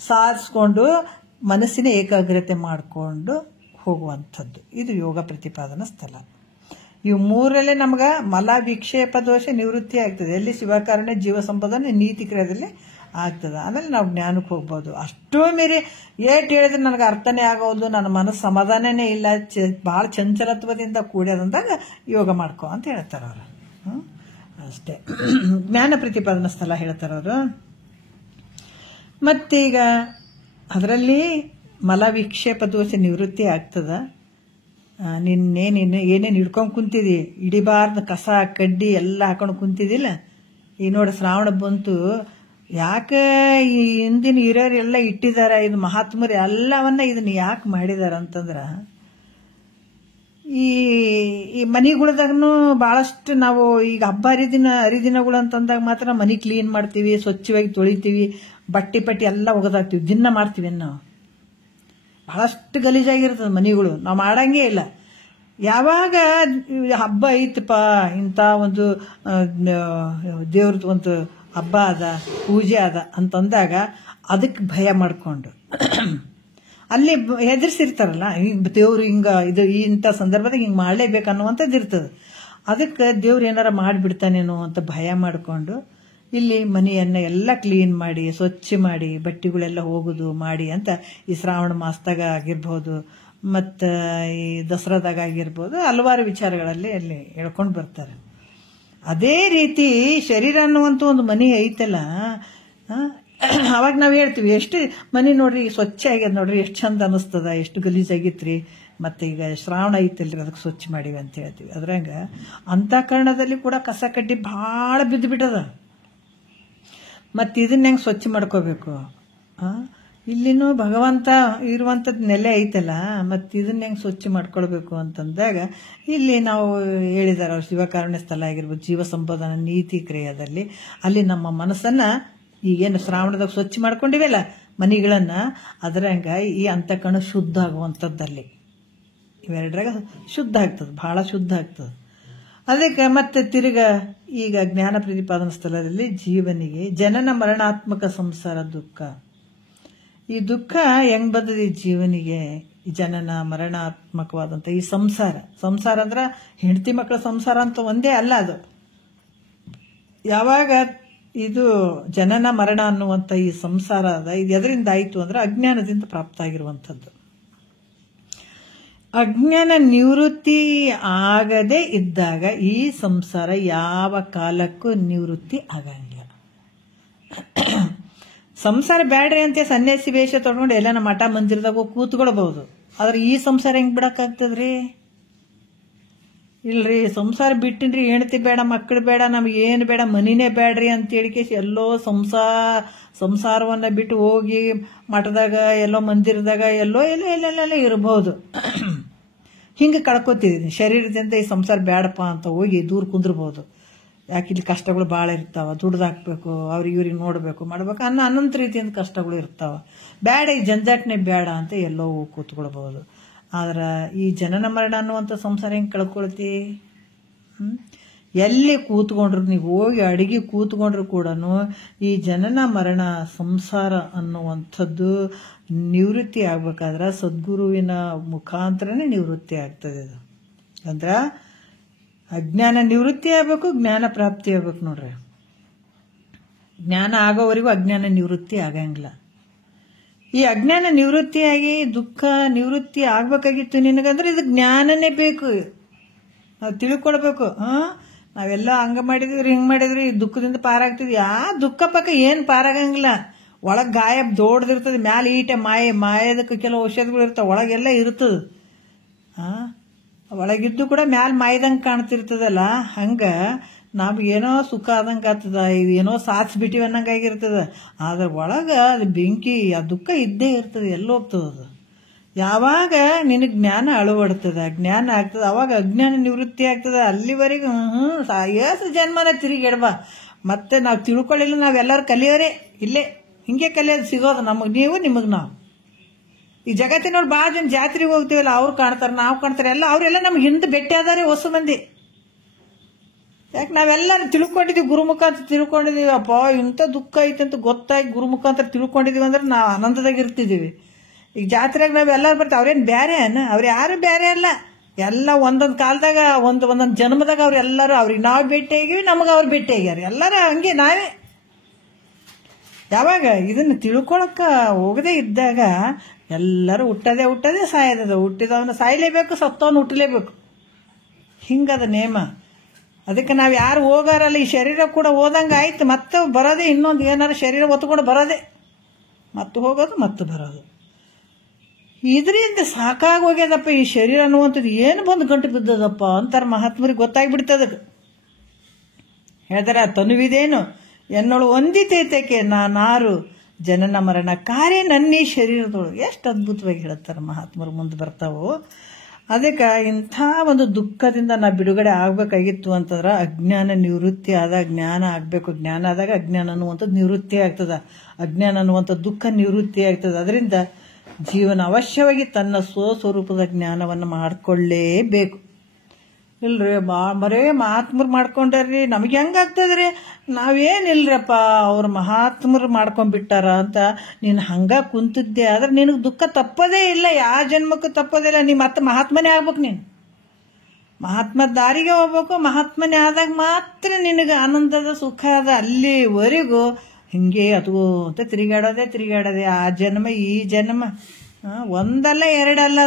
ಸಾಧಿಸ್ಕೊಂಡು ಮನಸ್ಸಿನ ಏಕಾಗ್ರತೆ ಮಾಡಿಕೊಂಡು ಹೋಗುವಂಥದ್ದು ಇದು ಯೋಗ ಪ್ರತಿಪಾದನಾ ಸ್ಥಳ. ಇವು 3ರಲ್ಲೇ ನಮ್ಗೆ ಮಲ ವಿಕ್ಷೇಪ ದೋಷ ನಿವೃತ್ತಿ ಆಗ್ತದೆ. ಎಲ್ಲಿ ಶಿವಕಾರುಣ್ಯ, ಜೀವ ಸಂಪಾದನೆ, ನೀತಿ ಕ್ರಿಯೆದಲ್ಲಿ ಆಗ್ತದೆ. ಆಮೇಲೆ ನಾವು ಜ್ಞಾನಕ್ಕೆ ಹೋಗ್ಬೋದು. ಅಷ್ಟೋ ಮೀರಿ ಏಟ್ ಹೇಳಿದ್ರೆ ನನಗೆ ಅರ್ಥನೇ ಆಗೋದು, ನನ್ನ ಮನಸ್ಸು ಸಮಾಧಾನನೇ ಇಲ್ಲ, ಭಾಳ ಚಂಚಲತ್ವದಿಂದ ಕೂಡ್ಯದಂದಾಗ ಯೋಗ ಮಾಡ್ಕೊ ಅಂತ ಹೇಳ್ತಾರೆ ಅವರು. ಅಷ್ಟೇ ಜ್ಞಾನ ಪ್ರತಿಪಾದನಾ ಸ್ಥಳ ಹೇಳ್ತಾರೆ ಅವರು. ಮತ್ತೀಗ ಅದರಲ್ಲಿ ಮಲ ವಿಕ್ಷೇಪ ದೋಷ ನಿವೃತ್ತಿ ಆಗ್ತದ. ಏನೇನು ಹಿಡ್ಕೊಂಡು ಕುಂತಿದಿ, ಇಡಿಬಾರ್ದು ಕಸ ಕಡ್ಡಿ ಎಲ್ಲ ಹಾಕೊಂಡು ಕುಂತಿದಿಲ್ಲ. ಈಗ ನೋಡಿ ಶ್ರಾವಣ ಬಂತು, ಯಾಕೆ ಈ ಹಿಂದಿನ ಹಿರಿಯರೆಲ್ಲ ಇಟ್ಟಿದ್ದಾರೆ, ಇದು ಮಹಾತ್ಮರು ಎಲ್ಲವನ್ನ ಇದನ್ನ ಯಾಕೆ ಮಾಡಿದಾರ ಅಂತಂದ್ರೆ, ಈ ಮನೆಗಳದಾಗೂ ಬಹಳಷ್ಟು ನಾವು ಈಗ ಹಬ್ಬ ಹರಿದಿನಗಳು ಅಂತಂದಾಗ ಮಾತ್ರ ಮನೆ ಕ್ಲೀನ್ ಮಾಡ್ತೀವಿ, ಸ್ವಚ್ಛವಾಗಿ ತೊಳಿತೀವಿ, ಬಟ್ಟೆ ಪಟ್ಟಿ ಎಲ್ಲ ಒಗದಾಕ್ತೀವಿ, ದಿನ ಮಾಡ್ತೀವಿ. ನಾವು ಬಹಳಷ್ಟು ಗಲೀಜಾಗಿರ್ತದೆ ಮನೆಗಳು, ನಾವು ಮಾಡಂಗೇ ಇಲ್ಲ. ಯಾವಾಗ ಹಬ್ಬ ಐತಪ್ಪ, ಇಂಥ ಒಂದು ದೇವ್ರದ್ದು ಒಂದು ಹಬ್ಬ ಅದ, ಪೂಜೆ ಅದ ಅಂತಂದಾಗ ಅದಕ್ಕೆ ಭಯ ಮಾಡಿಕೊಂಡು ಅಲ್ಲಿ ಹೆದರ್ಸಿರ್ತಾರಲ್ಲ, ದೇವ್ರು ಇದು ಇಂಥ ಸಂದರ್ಭದಾಗ ಹಿಂಗೆ ಮಾಡಲೇಬೇಕನ್ನುವಂಥದ್ದು ಇರ್ತದೆ. ಅದಕ್ಕೆ ದೇವ್ರು ಏನಾರ ಮಾಡಿಬಿಡ್ತಾನೇನೋ ಅಂತ ಭಯ ಮಾಡಿಕೊಂಡು ಇಲ್ಲಿ ಮನೆಯನ್ನು ಎಲ್ಲ ಕ್ಲೀನ್ ಮಾಡಿ, ಸ್ವಚ್ಛ ಮಾಡಿ, ಬಟ್ಟೆಗಳೆಲ್ಲ ಹೋಗೋದು ಮಾಡಿ ಅಂತ ಈ ಶ್ರಾವಣ ಮಾಸದಾಗ ಆಗಿರ್ಬೋದು, ಮತ್ತು ಈ ದಸರಾದಾಗ ಆಗಿರ್ಬೋದು, ಹಲವಾರು ವಿಚಾರಗಳಲ್ಲಿ ಅಲ್ಲಿ ಹೇಳ್ಕೊಂಡು ಬರ್ತಾರೆ. ಅದೇ ರೀತಿ ಶರೀರ ಅನ್ನುವಂಥ ಒಂದು ಮನೆ ಐತಲ್ಲ, ಅವಾಗ ನಾವು ಹೇಳ್ತೀವಿ, ಎಷ್ಟು ಮನೆ ನೋಡ್ರಿ ಸ್ವಚ್ಛ ಆಗ್ಯದ ನೋಡ್ರಿ, ಎಷ್ಟು ಚಂದ ಅನ್ನಿಸ್ತದ, ಎಷ್ಟು ಗಲೀಜಾಗಿತ್ರಿ, ಮತ್ತು ಈಗ ಶ್ರಾವಣ ಐತಲ್ರಿ ಅದಕ್ಕೆ ಸ್ವಚ್ಛ ಮಾಡಿವಿ ಅಂತ ಹೇಳ್ತೀವಿ. ಅದ್ರಂಗ ಅಂತಃಕರಣದಲ್ಲಿ ಕೂಡ ಕಸ ಕಡ್ಡಿ ಭಾಳ ಬಿದ್ದು ಬಿಟ್ಟದ. ಮತ್ತು ಇದನ್ನ ಹೆಂಗೆ ಸ್ವಚ್ಛ ಮಾಡ್ಕೋಬೇಕು? ಇಲ್ಲಿನೂ ಭಗವಂತ ಇರುವಂಥದ್ದು ನೆಲೆ ಐತಲ್ಲ, ಮತ್ತು ಇದನ್ನ ಹೆಂಗೆ ಸ್ವಚ್ಛ ಮಾಡ್ಕೊಳ್ಬೇಕು ಅಂತಂದಾಗ ಇಲ್ಲಿ ನಾವು ಹೇಳಿದಾರೆ ಅವ್ರು, ಶಿವಕಾರುಣ್ಯ ಸ್ಥಳ ಆಗಿರ್ಬೋದು, ಜೀವ ಸಂಪಾದನಾ ನೀತಿ ಕ್ರಿಯೆಯಲ್ಲಿ ಅಲ್ಲಿ ನಮ್ಮ ಮನಸ್ಸನ್ನು ಈಗೇನು ಶ್ರಾವಣದಾಗ ಸ್ವಚ್ಛ ಮಾಡ್ಕೊಂಡಿವಲ್ಲ ಮನೆಗಳನ್ನು, ಅದರಂಗ ಈ ಅಂತಃಕರಣ ಶುದ್ಧ ಆಗುವಂಥದ್ದಲ್ಲಿ ಇವೆರಡರಾಗ ಶುದ್ಧ ಆಗ್ತದೆ, ಭಾಳ ಶುದ್ಧ ಆಗ್ತದೆ. ಅದಕ್ಕೆ ಮತ್ತೆ ತಿರುಗ ಈಗ ಜ್ಞಾನ ಪ್ರತಿಪಾದನಾ ಸ್ಥಳದಲ್ಲಿ ಜೀವನಿಗೆ ಜನನ ಮರಣಾತ್ಮಕ ಸಂಸಾರ ದುಃಖ, ಈ ದುಃಖ ಹೆಂಗ್ ಬಂದದ ಈ ಜೀವನಿಗೆ, ಈ ಜನನ ಮರಣಾತ್ಮಕವಾದಂಥ ಈ ಸಂಸಾರ ಅಂದ್ರೆ ಹೆಂಡತಿ ಮಕ್ಕಳ ಸಂಸಾರ ಅಂತ ಒಂದೇ ಅಲ್ಲ. ಅದು ಯಾವಾಗ ಇದು ಜನನ ಮರಣ ಅನ್ನುವಂಥ ಈ ಸಂಸಾರ ಅದ, ಇದು ಎದರಿಂದ ಆಯಿತು ಅಂದ್ರೆ ಅಜ್ಞಾನದಿಂದ ಪ್ರಾಪ್ತ ಆಗಿರುವಂಥದ್ದು. ಅಜ್ಞಾನ ನಿವೃತ್ತಿ ಆಗದೆ ಇದ್ದಾಗ ಈ ಸಂಸಾರ ಯಾವ ಕಾಲಕ್ಕೂ ನಿವೃತ್ತಿ ಆಗಂಗಿಲ್ಲ. ಸಂಸಾರ ಬ್ಯಾಡ್ರಿ ಅಂತ ಸನ್ಯಾಸಿ ವೇಷ ತೊಗೊಂಡು ಎಲ್ಲ ನಮ್ಮ ಮಠ ಮಂದಿರದಾಗ ಕೂತ್ಕೊಳ್ಬಹುದು, ಆದ್ರೆ ಈ ಸಂಸಾರ ಹೆಂಗ್ ಬಿಡಕ್ಕಾಗ್ತದ್ರಿ? ಇಲ್ರಿ, ಸಂಸಾರ ಬಿಟ್ಟಿನ್ರಿ, ಹೆಂಡತಿ ಬೇಡ, ಮಕ್ಕಳು ಬೇಡ, ನಮ್ಗೆ ಏನು ಬೇಡ, ಮನಿನೇ ಬೇಡ್ರಿ ಅಂತೇಳಿ ಎಲ್ಲೋ ಸಂಸಾರವನ್ನ ಬಿಟ್ಟು ಹೋಗಿ ಮಠದಾಗ ಎಲ್ಲೋ ಮಂದಿರದಾಗ ಎಲ್ಲೆಲ್ಲ ಇರಬಹುದು. ಹಿಂಗೆ ಕಳ್ಕೊತಿದ್ದೀನಿ ಶರೀರದಿಂದ, ಈ ಸಂಸಾರ ಬೇಡಪ್ಪ ಅಂತ ಹೋಗಿ ದೂರ ಕುಂದ್ರಬಹುದು. ಯಾಕೆ ಇಲ್ಲಿ ಕಷ್ಟಗಳು ಭಾಳ ಇರ್ತಾವ, ದುಡ್ದಾಕ್ಬೇಕು, ಇವ್ರಿಗೆ ನೋಡಬೇಕು, ಮಾಡ್ಬೇಕು ಅನ್ನೋ ಅನಂತ ರೀತಿಯಿಂದ ಕಷ್ಟಗಳು ಇರ್ತಾವ. ಬೇಡ, ಈ ಜಂಜಾಟನೆ ಬೇಡ ಅಂತ ಎಲ್ಲೋ ಕೂತ್ಕೊಳ್ಬಹುದು. ಆದ್ರೆ ಈ ಜನನ ಮರಣ ಅನ್ನುವಂಥ ಸಂಸಾರ ಹೆಂಗೆ ಕಳ್ಕೊಳ್ತಿ? ಎಲ್ಲಿ ಕೂತ್ಕೊಂಡ್ರು, ನೀವು ಹೋಗಿ ಅಡಿಗೆ ಕೂತ್ಕೊಂಡ್ರು ಕೂಡ ಈ ಜನನ ಮರಣ ಸಂಸಾರ ಅನ್ನುವಂಥದ್ದು ನಿವೃತ್ತಿ ಆಗ್ಬೇಕಾದ್ರೆ ಸದ್ಗುರುವಿನ ಮುಖಾಂತರನೇ ನಿವೃತ್ತಿ ಆಗ್ತದೆ. ಇದು ಅಂದ್ರೆ ಅಜ್ಞಾನ ನಿವೃತ್ತಿ ಆಗ್ಬೇಕು, ಜ್ಞಾನ ಪ್ರಾಪ್ತಿ ಆಗ್ಬೇಕು. ನೋಡ್ರಿ, ಜ್ಞಾನ ಆಗೋವರೆಗೂ ಅಜ್ಞಾನ ನಿವೃತ್ತಿ ಆಗಂಗಿಲ್ಲ. ಈ ಅಜ್ಞಾನ ನಿವೃತ್ತಿಯಾಗಿ ದುಃಖ ನಿವೃತ್ತಿ ಆಗ್ಬೇಕಾಗಿತ್ತು ನಿನಗಂದ್ರೆ ಇದು ಜ್ಞಾನನೇ ಬೇಕು. ನಾವು ತಿಳ್ಕೊಳ್ಬೇಕು. ನಾವೆಲ್ಲ ಹಂಗ ಮಾಡಿದ್ವಿ ಹಿಂಗೆ ಮಾಡಿದ್ರಿ ದುಃಖದಿಂದ ಪಾರಾಗ್ತಿದ್ವಿ. ದುಃಖ ಪಕ್ಕ ಏನು ಪಾರಾಗಂಗಿಲ್ಲ. ಒಳಗೆ ಗಾಯ ದೊಡ್ಡದಿರ್ತದೆ, ಮ್ಯಾಲೆ ಈಟೆ ಮಾಯದಕ್ಕೆ ಕೆಲವು ಔಷಧಿಗಳು ಇರ್ತಾವೆ, ಒಳಗೆಲ್ಲ ಇರ್ತದೆ. ಒಳಗಿದ್ದು ಕೂಡ ಮ್ಯಾಲೆ ಮಾಯ್ದಂಗೆ ಕಾಣ್ತಿರ್ತದಲ್ಲ. ಹಂಗೆ ನಾವು ಏನೋ ಸುಖ ಆದಂಗೆ ಆಗ್ತದ, ಇದು ಏನೋ ಸಾಧಿಸ್ಬಿಟ್ಟಿವಿ ಅನ್ನಂಗೆ ಆಗಿರ್ತದ. ಆದ್ರೆ ಒಳಗೆ ಅದು ಬೆಂಕಿ, ಆ ದುಃಖ ಇದ್ದೇ ಇರ್ತದೆ, ಎಲ್ಲೋ ಹೋಗ್ತದೆ ಅದು. ಯಾವಾಗ ನಿನಗೆ ಜ್ಞಾನ ಅಳವಡ್ತದ, ಜ್ಞಾನ ಆಗ್ತದೆ, ಅವಾಗ ಅಜ್ಞಾನ ನಿವೃತ್ತಿ ಆಗ್ತದ. ಅಲ್ಲಿವರೆಗೂ ಎಷ್ಟು ಜನ್ಮನ ತಿರುಗಿಡ್ಬಾ. ಮತ್ತೆ ನಾವು ತಿಳ್ಕೊಳ್ಳಿಲ್ಲ, ನಾವೆಲ್ಲರೂ ಕಲಿಯೋರೇ ಇಲ್ಲೇ. ಹಿಂಗೆ ಕಲಿಯೋದು ಸಿಗೋದು ನಮಗೆ, ನೀವು ನಿಮಗೆ ನಾವು. ಈ ಜಗತ್ತಿನವ್ರು ಭಾಳ ಜನ ಜಾತ್ರೆಗೆ ಹೋಗ್ತೀವಲ್ಲ, ಅವ್ರು ಕಾಣ್ತಾರೆ, ನಾವು ಕಾಣ್ತಾರೆ, ಎಲ್ಲ ಅವರೆಲ್ಲ ನಮ್ಗೆ ಹಿಂದೆ ಭೇಟಿ ಆದಾರೆ ಹೊಸ ಮಂದಿ. ಯಾಕೆ ನಾವೆಲ್ಲ ತಿಳ್ಕೊಂಡಿದ್ದೀವಿ, ಗುರುಮುಖ ಅಂತ ತಿಳ್ಕೊಂಡಿದ್ದೀವಿ. ಅಪ್ಪ ಇಂಥ ದುಃಖ ಐತೆ ಅಂತ ಗೊತ್ತಾಗಿ ಗುರುಮುಖ ಅಂತ ತಿಳ್ಕೊಂಡಿದ್ದೀವಿ ಅಂದ್ರೆ ನಾವು ಆನಂದದಾಗ ಇರ್ತಿದ್ದೀವಿ. ಈಗ ಜಾತ್ರೆಗೆ ನಾವು ಎಲ್ಲರೂ ಬರ್ತೀವಿ, ಅವ್ರೇನು ಬೇರೆ ಅವ್ರು ಯಾರು ಬೇರೆ ಅಲ್ಲ. ಎಲ್ಲ ಒಂದೊಂದು ಕಾಲದಾಗ ಒಂದೊಂದು ಜನ್ಮದಾಗ ಅವ್ರು ಎಲ್ಲರೂ ಅವ್ರಿಗೆ ನಾವು ಭೇಟಿ ಆಗಿವಿ, ನಮಗೆ ಅವ್ರು ಭೇಟಿ ಆಗ್ಯಾರ. ಎಲ್ಲರೂ ಹಂಗೆ ನಾವೇ. ಯಾವಾಗ ಇದನ್ನು ತಿಳ್ಕೊಳಕ್ಕೆ ಹೋಗದೇ ಇದ್ದಾಗ ಎಲ್ಲರೂ ಹುಟ್ಟದೇ ಸಾಯೋದ. ಹುಟ್ಟಿದವನು ಸಾಯಲೇಬೇಕು, ಸತ್ತವನು ಹುಟ್ಟಲೇಬೇಕು. ಹಿಂಗದ ನೇಮ. ಅದಕ್ಕೆ ನಾವು ಯಾರು ಹೋಗಾರಲ್ಲ, ಈ ಶರೀರ ಕೂಡ ಹೋದಂಗೆ ಆಯ್ತು. ಮತ್ತೆ ಬರೋದೇ ಇನ್ನೊಂದು ಏನಾರು ಶರೀರ ಹೊತ್ಕೊಂಡು ಬರೋದೇ, ಮತ್ತೆ ಹೋಗೋದು ಮತ್ತೆ ಬರೋದು. ಇದರಿಂದ ಸಾಕಾಗಿ ಹೋಗ್ಯದಪ್ಪ ಈ ಶರೀರ ಅನ್ನುವಂಥದ್ದು. ಏನು ಬಂದು ಗಂಟು ಬಿದ್ದದಪ್ಪ ಅಂತಾರೆ ಮಹಾತ್ಮರಿಗೆ. ಗೊತ್ತಾಗ್ಬಿಡ್ತದಕ್ಕೆ. ಹೇಳ್ತಾರೆ, ತನುವಿದೇನು ಎನ್ನೋಳು ಒಂದಿತೈತಕ್ಕೆ ನಾನಾರು ಜನನ ಮರಣ ಕಾರ್ಯ ನನ್ನೀ ಶರೀರದೊಳಗೆ. ಎಷ್ಟು ಅದ್ಭುತವಾಗಿ ಹೇಳ್ತಾರೆ ಮಹಾತ್ಮರು ಮುಂದೆ ಬರ್ತಾವು. ಅದಕ್ಕೆ ಇಂಥ ಒಂದು ದುಃಖದಿಂದ ನಾವು ಬಿಡುಗಡೆ ಆಗಬೇಕಾಗಿತ್ತು ಅಂತಂದ್ರೆ ಅಜ್ಞಾನ ನಿವೃತ್ತಿ ಆದಾಗ ಜ್ಞಾನ ಆಗಬೇಕು. ಜ್ಞಾನ ಆದಾಗ ಅಜ್ಞಾನ ಅನ್ನುವಂಥದ್ದು ನಿವೃತ್ತಿ ಆಗ್ತದೆ. ಅಜ್ಞಾನ ಅನ್ನುವಂಥ ದುಃಖ ನಿವೃತ್ತಿ ಆಗ್ತದೆ. ಅದರಿಂದ ಜೀವನ ಅವಶ್ಯವಾಗಿ ತನ್ನ ಸ್ವಸ್ವರೂಪದ ಜ್ಞಾನವನ್ನು ಮಾಡಿಕೊಳ್ಳೇಬೇಕು. ಇಲ್ರಿ ಬರೇ ಮಹಾತ್ಮರು ಮಾಡ್ಕೊಂಡ್ರಿ, ನಮಗೆ ಹೆಂಗಾಗ್ತದ್ರಿ? ನಾವೇನಿಲ್ರಪ್ಪ, ಅವ್ರು ಮಹಾತ್ಮರು ಮಾಡ್ಕೊಂಡ್ಬಿಟ್ಟಾರ ಅಂತ ನೀನು ಹಂಗ ಕುಂತಿದ್ದೆ. ಆದ್ರೆ ನಿನಗೆ ದುಃಖ ತಪ್ಪದೇ ಇಲ್ಲ, ಯಾವ ಜನ್ಮಕ್ಕೂ ತಪ್ಪದೇ ಇಲ್ಲ. ನೀ ಮತ್ತೆ ಮಹಾತ್ಮನೇ ಆಗ್ಬೇಕು. ನೀನು ಮಹಾತ್ಮ ದಾರಿಗೆ ಹೋಗ್ಬೇಕು. ಮಹಾತ್ಮನೇ ಆದಾಗ ಮಾತ್ರ ನಿನಗೆ ಆನಂದದ ಸುಖ ಅದ. ಅಲ್ಲಿವರೆಗೂ ಹಿಂಗೆ ಅದು ಅಂತ ತಿರುಗಾಡೋದೆ. ಆ ಜನ್ಮ ಈ ಜನ್ಮ ಒಂದಲ್ಲ ಎರಡಲ್ಲ.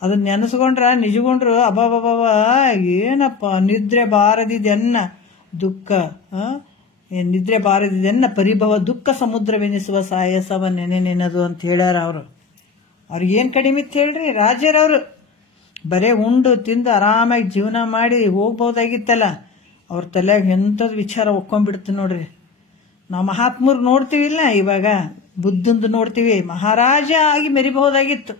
ಅದನ್ನ ನೆನೆಸ್ಕೊಂಡ್ರ ನಿಜಗೊಂಡ್ರು ಅಬ್ಬಬ್ಬಬ್ಬ ಏನಪ್ಪ ನಿದ್ರೆ ಬಾರದಿದೆನ್ನ ದುಃಖ, ನಿದ್ರೆ ಬಾರದಿದೆನ್ನ ಪರಿಭವ ದುಃಖ ಸಮುದ್ರವೆನಿಸುವ ಸಾಯಸವ ನೆನೆದು ಅಂತ ಹೇಳ್ಯಾರ ಅವರು. ಅವ್ರಿಗೇನು ಕಡಿಮೆ ಇತ್ತು ಹೇಳ್ರಿ ರಾಜ್ಯರವರು. ಬರೇ ಉಂಡು ತಿಂದು ಆರಾಮಾಗಿ ಜೀವನ ಮಾಡಿ ಹೋಗ್ಬೋದಾಗಿತ್ತಲ್ಲ. ಅವ್ರ ತಲೆಯಾಗ ಎಂಥದ್ದು ವಿಚಾರ ಒಕ್ಕೊಂಡ್ಬಿಡ್ತು ನೋಡ್ರಿ. ನಾವು ಮಹಾತ್ಮರು ನೋಡ್ತೀವಿಲ್ಲ, ಇವಾಗ ಬುದ್ಧಂದು ನೋಡ್ತೀವಿ, ಮಹಾರಾಜ ಆಗಿ ಮೆರಿಬಹುದಾಗಿತ್ತು.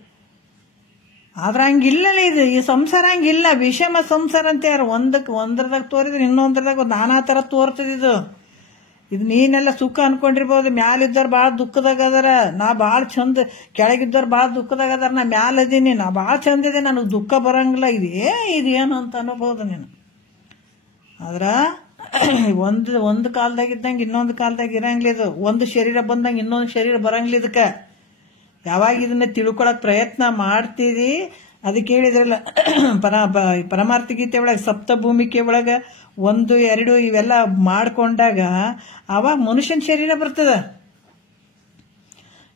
ಆದ್ರೆ ಹಂಗಿಲ್ಲಲ್ಲ. ಇದು ಈ ಸಂಸಾರ ಹಂಗಿಲ್ಲ, ವಿಷಮ ಸಂಸಾರ ಅಂತ ಯಾರು ಒಂದ್ರದಾಗ ತೋರಿದ್ರೆ ಇನ್ನೊಂದ್ರದಾಗ ನಾನಾ ಥರ ತೋರ್ತದ. ಇದು ನೀನೆಲ್ಲ ಸುಖ ಅನ್ಕೊಂಡಿರ್ಬೋದು. ಮ್ಯಾಲಿದ್ದವ್ರು ಭಾಳ ದುಃಖದಾಗ ಅದಾರ, ನಾ ಭಾಳ ಚಂದ. ಕೆಳಗಿದ್ದವ್ರು ಭಾಳ ದುಃಖದಾಗ ಅದಾರ, ನಾ ಮ್ಯಾಲದೀನಿ, ನಾ ಭಾಳ ಚಂದ ಇದೆ, ನನಗೆ ದುಃಖ ಬರಂಗಿಲ್ಲ. ಇದೇನು ಅಂತ ಅನ್ಬೋದು ನೀನು. ಆದ್ರ ಒಂದು ಕಾಲದಾಗಿದ್ದಂಗೆ ಇನ್ನೊಂದು ಕಾಲದಾಗ ಇರಂಗಿಲ್ಲ. ಇದು ಒಂದು ಶರೀರ ಬಂದಂಗೆ ಇನ್ನೊಂದು ಶರೀರ ಬರಂಗಿಲ್ಲ. ಇದಕ್ಕೆ ಯಾವಾಗ ಇದನ್ನ ತಿಳ್ಕೊಳಕ್ ಪ್ರಯತ್ನ ಮಾಡ್ತೀರಿ. ಅದಕ್ಕೆ ಹೇಳಿದ್ರಲ್ಲ ಪರಮಾರ್ಥ ಗೀತೆ ಒಳಗೆ ಸಪ್ತಭೂಮಿಕೆ ಒಳಗೆ 1, 2 ಇವೆಲ್ಲ ಮಾಡ್ಕೊಂಡಾಗ ಅವಾಗ ಮನುಷ್ಯನ ಶರೀರ ಬರ್ತದ.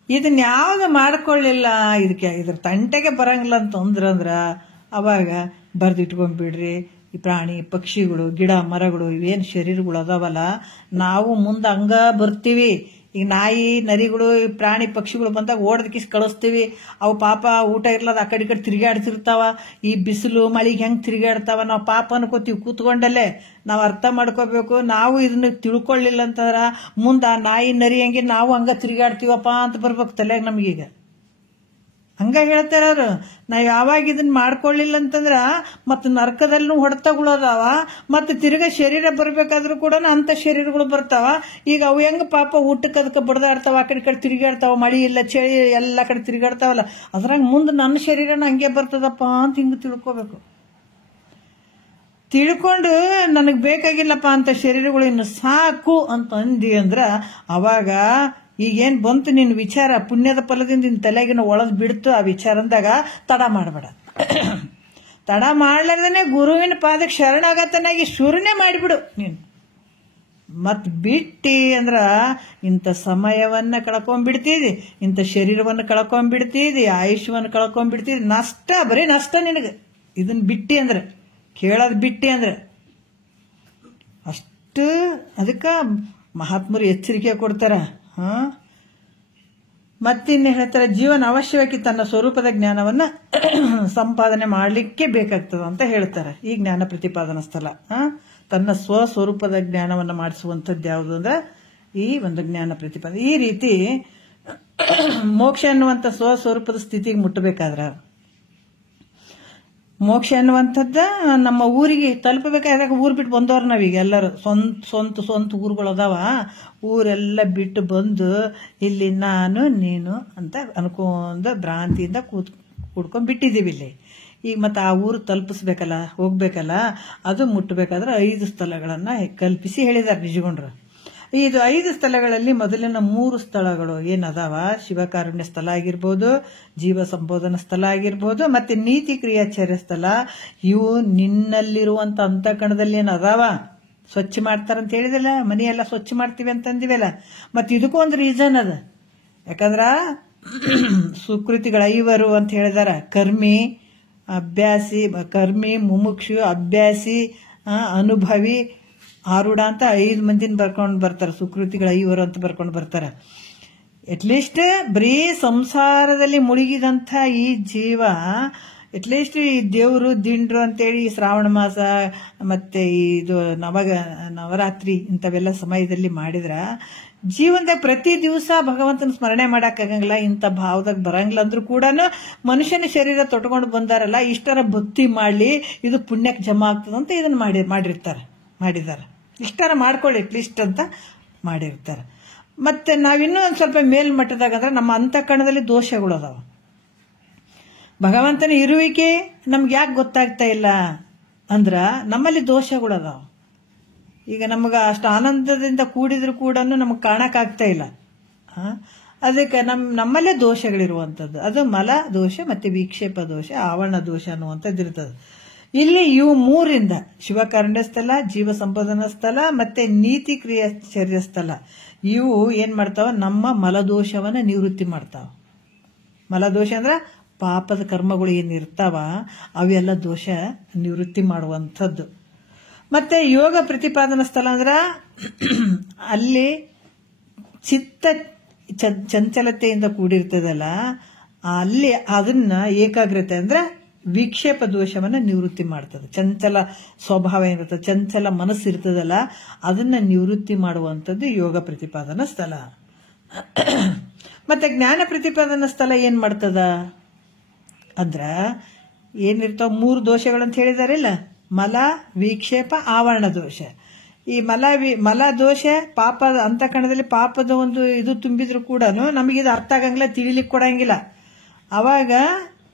ಇದನ್ನ ಯಾವ್ದು ಮಾಡ್ಕೊಳ್ಳಿಲ್ಲ, ಇದ್ರ ತಂಟೆಗೆ ಬರಂಗಿಲ್ಲ ಅಂತಂದ್ರ ಅವಾಗ ಬರ್ದಿಟ್ಕೊಂಡ್ಬಿಡ್ರಿ. ಈ ಪ್ರಾಣಿ ಪಕ್ಷಿಗಳು ಗಿಡ ಮರಗಳು ಇವೇನು ಶರೀರಗಳು ಅದಾವಲ್ಲ, ನಾವು ಮುಂದೆ ಹಂಗ ಬರ್ತೀವಿ. ಈಗ ನಾಯಿ ನರಿಗಳು ಪ್ರಾಣಿ ಪಕ್ಷಿಗಳು ಬಂದಾಗ ಓಡದಕ್ಕಿಸ್ ಕಳಿಸ್ತೀವಿ. ಅವು ಪಾಪ ಊಟ ಇರ್ಲದ ಆ ಕಡೆ ಈ ಕಡೆ ತಿರುಗಾಡ್ತಿರ್ತಾವ. ಈ ಬಿಸಿಲು ಮಳಿಗೆ ಹೆಂಗೆ ತಿರುಗಾಡ್ತಾವ, ನಾವು ಪಾಪ ಅನ್ಕೋತೀವಿ ಕೂತ್ಕೊಂಡಲ್ಲೇ. ನಾವು ಅರ್ಥ ಮಾಡ್ಕೋಬೇಕು. ನಾವು ಇದನ್ನ ತಿಳ್ಕೊಳ್ಳಿಲ್ಲ ಅಂತಂದ್ರ ಮುಂದೆ ಆ ನಾಯಿ ನರಿ ಹಂಗೆ ನಾವು ಹಂಗ ತಿರುಗಾಡ್ತೀವಪ್ಪ ಅಂತ ಬರ್ಬೇಕು ತಲೆಯಾಗ ನಮಗೀಗ. ಹಂಗ ಹೇಳ್ತಾರ ಅವ್ರು. ನಾವು ಯಾವಾಗ ಇದನ್ನ ಮಾಡ್ಕೊಳ್ಳಿಲ್ಲ ಅಂತಂದ್ರ ಮತ್ತು ನರಕದಲ್ಲೂ ಹೊಡೆತಗಳು ಅದಾವ. ಮತ್ತು ತಿರ್ಗಾ ಶರೀರ ಬರ್ಬೇಕಾದ್ರೂ ಕೂಡ ಅಂತ ಶರೀರಗಳು ಬರ್ತಾವ. ಈಗ ಅವು ಹೆಂಗ ಪಾಪ ಊಟಕ್ಕೆ ಅದಕ್ಕೆ ಬಡ್ದಾಡ್ತಾವ, ಆ ಕಡೆ ಕಡೆ ತಿರುಗಾಡ್ತಾವ, ಮಳಿ ಇಲ್ಲ ಚಳಿ ಎಲ್ಲ ಕಡೆ ತಿರುಗಾಡ್ತಾವಲ್ಲ. ಅದ್ರಾಗ ಮುಂದೆ ನನ್ನ ಶರೀರನ ಹಂಗೆ ಬರ್ತದಪ್ಪ ಅಂತ ಹಿಂಗೆ ತಿಳ್ಕೊಬೇಕು. ತಿಳ್ಕೊಂಡು ನನಗೆ ಬೇಕಾಗಿಲ್ಲಪ್ಪ ಅಂತ ಶರೀರಗಳು ಇನ್ನು ಸಾಕು ಅಂತ ಅಂದಿ ಅಂದ್ರ ಅವಾಗ ಈಗೇನು ಬಂತು ನಿನ್ನ ವಿಚಾರ, ಪುಣ್ಯದ ಫಲದಿಂದ ನಿನ್ನ ತಲೆಗಿನ ಒಳಗೆ ಬಿಡ್ತು ಆ ವಿಚಾರ ಅಂದಾಗ ತಡ ಮಾಡಬೇಡ. ತಡ ಮಾಡ್ಲಾರ್ದೇ ಗುರುವಿನ ಪಾದಕ್ಕೆ ಶರಣಾಗತನಾಗಿ ಶುರುನೇ ಮಾಡಿಬಿಡು. ನೀನು ಮತ್ ಬಿಟ್ಟಿ ಅಂದ್ರ ಇಂಥ ಸಮಯವನ್ನ ಕಳ್ಕೊಂಡ್ಬಿಡ್ತಿದಿ, ಇಂಥ ಶರೀರವನ್ನು ಕಳ್ಕೊಂಡ್ಬಿಡ್ತಿದಿ, ಆಯುಷ್ಯವನ್ನು ಕಳ್ಕೊಂಡ್ಬಿಡ್ತಿದಿ. ನಷ್ಟ, ಬರೀ ನಷ್ಟ ನಿನಗೆ. ಇದನ್ನ ಬಿಟ್ಟಿ ಅಂದ್ರೆ, ಕೇಳೋದ್ ಬಿಟ್ಟಿ ಅಂದ್ರೆ ಅಷ್ಟು. ಅದಕ್ಕೆ ಮಹಾತ್ಮರು ಎಚ್ಚರಿಕೆ ಕೊಡ್ತಾರ. ಮತ್ತಿನ್ನು ಹೇಳ್ತಾರೆ, ಜೀವನ ಅವಶ್ಯವಾಗಿ ತನ್ನ ಸ್ವರೂಪದ ಜ್ಞಾನವನ್ನ ಸಂಪಾದನೆ ಮಾಡಲಿಕ್ಕೆ ಬೇಕಾಗ್ತದ ಅಂತ ಹೇಳ್ತಾರೆ ಈ ಜ್ಞಾನ ಪ್ರತಿಪಾದನಾ ಸ್ಥಳ. ತನ್ನ ಸ್ವಸ್ವರೂಪದ ಜ್ಞಾನವನ್ನು ಮಾಡಿಸುವಂಥದ್ದು ಯಾವುದು ಅಂದ್ರೆ ಈ ಒಂದು ಜ್ಞಾನ ಪ್ರತಿಪಾದನೆ. ಈ ರೀತಿ ಮೋಕ್ಷ ಅನ್ನುವಂಥ ಸ್ವಸ್ವರೂಪದ ಸ್ಥಿತಿಗೆ ಮುಟ್ಟಬೇಕಾದ್ರ, ಮೋಕ್ಷ ಅನ್ನುವಂಥದ್ದು ನಮ್ಮ ಊರಿಗೆ ತಲುಪಬೇಕಾದಾಗ ಊರು ಬಿಟ್ಟು ಬಂದವ್ರು ನಾವೀಗ ಎಲ್ಲರೂ. ಸ್ವಂತ ಊರುಗಳು ಅದಾವ. ಊರೆಲ್ಲ ಬಿಟ್ಟು ಬಂದು ಇಲ್ಲಿ ನಾನು ನೀನು ಅಂತ ಅನ್ಕೊಂಡ ಭ್ರಾಂತಿಯಿಂದ ಕೂಡ್ಕೊಂಡ್ ಬಿಟ್ಟಿದ್ದೀವಿ ಇಲ್ಲಿ. ಈಗ ಮತ್ತೆ ಆ ಊರು ತಲುಪಿಸ್ಬೇಕಲ್ಲ, ಹೋಗ್ಬೇಕಲ್ಲ. ಅದು ಮುಟ್ಟಬೇಕಾದ್ರೆ 5 ಸ್ಥಳಗಳನ್ನ ಕಲ್ಪಿಸಿ ಹೇಳಿದ್ದಾರೆ ನಿಜಗೊಂಡ್ರು. ಇದು 5 ಸ್ಥಳಗಳಲ್ಲಿ ಮೊದಲಿನ 3 ಸ್ಥಳಗಳು ಏನದಾವ, ಶಿವಕಾರುಣ್ಯ ಸ್ಥಳ ಆಗಿರ್ಬೋದು, ಜೀವ ಸಂಬೋಧನಾ ಸ್ಥಳ ಆಗಿರ್ಬೋದು, ಮತ್ತೆ ನೀತಿ ಕ್ರಿಯಾಚಾರ್ಯ ಸ್ಥಳ. ಇವು ನಿನ್ನಲ್ಲಿರುವಂತ ಅಂತಃಕರಣದಲ್ಲಿ ಏನ್ ಅದಾವ, ಸ್ವಚ್ಛ ಮಾಡ್ತಾರಂತ ಹೇಳಿದಲ್ಲ, ಮನೆಯೆಲ್ಲ ಸ್ವಚ್ಛ ಮಾಡ್ತೀವಿ ಅಂತಂದಿವಲ್ಲ. ಮತ್ತೆ ಇದಕ್ಕೂ ಒಂದು ರೀಸನ್ ಅದ. ಯಾಕಂದ್ರ ಸುಕೃತಿಗಳ 5 ಅಂತ ಹೇಳಿದಾರ. ಕರ್ಮಿ, ಮುಮುಕ್ಷು, ಅಭ್ಯಾಸಿ, ಅನುಭವಿ, ಆರೂಢ ಅಂತ 5 ಮಂದಿನ ಬರ್ಕೊಂಡು ಬರ್ತಾರೆ. ಸುಕೃತಿಗಳ 5 ಅಂತ ಬರ್ಕೊಂಡು ಬರ್ತಾರೆ. ಅಟ್ಲೀಸ್ಟ್ ಬರೀ ಸಂಸಾರದಲ್ಲಿ ಮುಳುಗಿದಂಥ ಈ ಜೀವ, ಅಟ್ಲೀಸ್ಟ್ ಈ ದೇವರು ದಿಂಡ್ರು ಅಂತೇಳಿ ಶ್ರಾವಣ ಮಾಸ ಮತ್ತೆ ಇದು ನವರಾತ್ರಿ ಇಂಥವೆಲ್ಲ ಸಮಯದಲ್ಲಿ ಮಾಡಿದ್ರ ಜೀವನದಾಗ ಪ್ರತಿ ದಿವಸ ಭಗವಂತನ ಸ್ಮರಣೆ ಮಾಡಕ್ಕಾಗಂಗಿಲ್ಲ, ಇಂಥ ಭಾವದಾಗ ಬರಂಗಿಲ್ಲ ಅಂದ್ರೂ ಕೂಡ ಮನುಷ್ಯನ ಶರೀರ ತೊಟ್ಕೊಂಡು ಬಂದಾರಲ್ಲ, ಇಷ್ಟರ ಭಕ್ತಿ ಮಾಡ್ಲಿ, ಇದು ಪುಣ್ಯಕ್ಕೆ ಜಮಾ ಆಗ್ತದಂತ ಇದನ್ನ ಮಾಡಿದ್ದಾರೆ. ಇಷ್ಟರ ಮಾಡ್ಕೊಳ್ಳಿ ಅಟ್ಲೀಸ್ಟ್ ಅಂತ ಮಾಡಿರ್ತಾರೆ. ಮತ್ತೆ ನಾವಿನ್ನೂ ಒಂದು ಸ್ವಲ್ಪ ಮೇಲ್ಮಟ್ಟದಾಗ ಅಂದ್ರೆ ನಮ್ಮ ಅಂತಃಕರಣದಲ್ಲಿ ದೋಷಗಳು ಅದಾವ. ಭಗವಂತನ ಇರುವಿಕೆ ನಮ್ಗೆ ಯಾಕೆ ಗೊತ್ತಾಗ್ತಾ ಇಲ್ಲ ಅಂದ್ರ ನಮ್ಮಲ್ಲಿ ದೋಷಗಳು ಅದಾವ. ಈಗ ನಮಗ ಅಷ್ಟು ಆನಂದದಿಂದ ಕೂಡಿದ್ರು ಕೂಡ ನಮಗೆ ಕಾಣಕ್ಕಾಗ್ತಾ ಇಲ್ಲ. ಅದಕ್ಕೆ ನಮ್ಮಲ್ಲೇ ದೋಷಗಳಿರುವಂಥದ್ದು. ಅದು ಮಲ ದೋಷ ಮತ್ತೆ ವಿಕ್ಷೇಪ ದೋಷ, ಆವರಣ ದೋಷ ಅನ್ನುವಂಥದ್ದು ಇರ್ತದೆ. ಇಲ್ಲಿ ಇವು 3ರಿಂದ ಶಿವಕಾರುಣ್ಯ ಸ್ಥಳ, ಜೀವ ಸಂಬೋಧನಾ ಸ್ಥಳ ಮತ್ತೆ ನೀತಿ ಕ್ರಿಯಾಚಾರ್ಯ ಸ್ಥಳ, ಇವು ಏನ್ ಮಾಡ್ತಾವ, ನಮ್ಮ ಮಲದೋಷವನ್ನ ನಿವೃತ್ತಿ ಮಾಡ್ತಾವ. ಮಲದೋಷ ಅಂದ್ರ ಪಾಪದ ಕರ್ಮಗಳು ಏನಿರ್ತಾವ ಅವೆಲ್ಲ ದೋಷ ನಿವೃತ್ತಿ ಮಾಡುವಂಥದ್ದು. ಮತ್ತೆ ಯೋಗ ಪ್ರತಿಪಾದನಾ ಸ್ಥಳ ಅಂದ್ರ ಅಲ್ಲಿ ಚಿತ್ತ ಚಂಚಲತೆಯಿಂದ ಕೂಡಿರ್ತದಲ್ಲ, ಅಲ್ಲಿ ಅದನ್ನ ಏಕಾಗ್ರತೆ ಅಂದ್ರೆ ವಿಕ್ಷೇಪ ದೋಷವನ್ನ ನಿವೃತ್ತಿ ಮಾಡ್ತದೆ. ಚಂಚಲ ಸ್ವಭಾವ ಏನಿರ್ತದೆ, ಚಂಚಲ ಮನಸ್ಸು ಇರ್ತದಲ್ಲ, ಅದನ್ನ ನಿವೃತ್ತಿ ಮಾಡುವಂಥದ್ದು ಯೋಗ ಪ್ರತಿಪಾದನಾ ಸ್ಥಳ. ಮತ್ತೆ ಜ್ಞಾನ ಪ್ರತಿಪಾದನಾ ಸ್ಥಳ ಏನ್ ಮಾಡ್ತದ ಅಂದ್ರ ಏನಿರ್ತಾವ 3 ದೋಷಗಳಂತ ಹೇಳಿದಾರಿಲ್ಲ, ಮಲ, ವಿಕ್ಷೇಪ, ಆವರಣ ದೋಷ. ಈ ಮಲ ದೋಷ ಪಾಪದ ಅಂತಃಕರಣದಲ್ಲಿ ಪಾಪದ ಒಂದು ಇದು ತುಂಬಿದ್ರು ಕೂಡ ನಮಗಿದು ಅರ್ಥ ಆಗಂಗಿಲ್ಲ, ತಿಳಿಲಿಕ್ಕೆ ಕೊಡಂಗಿಲ್ಲ. ಅವಾಗ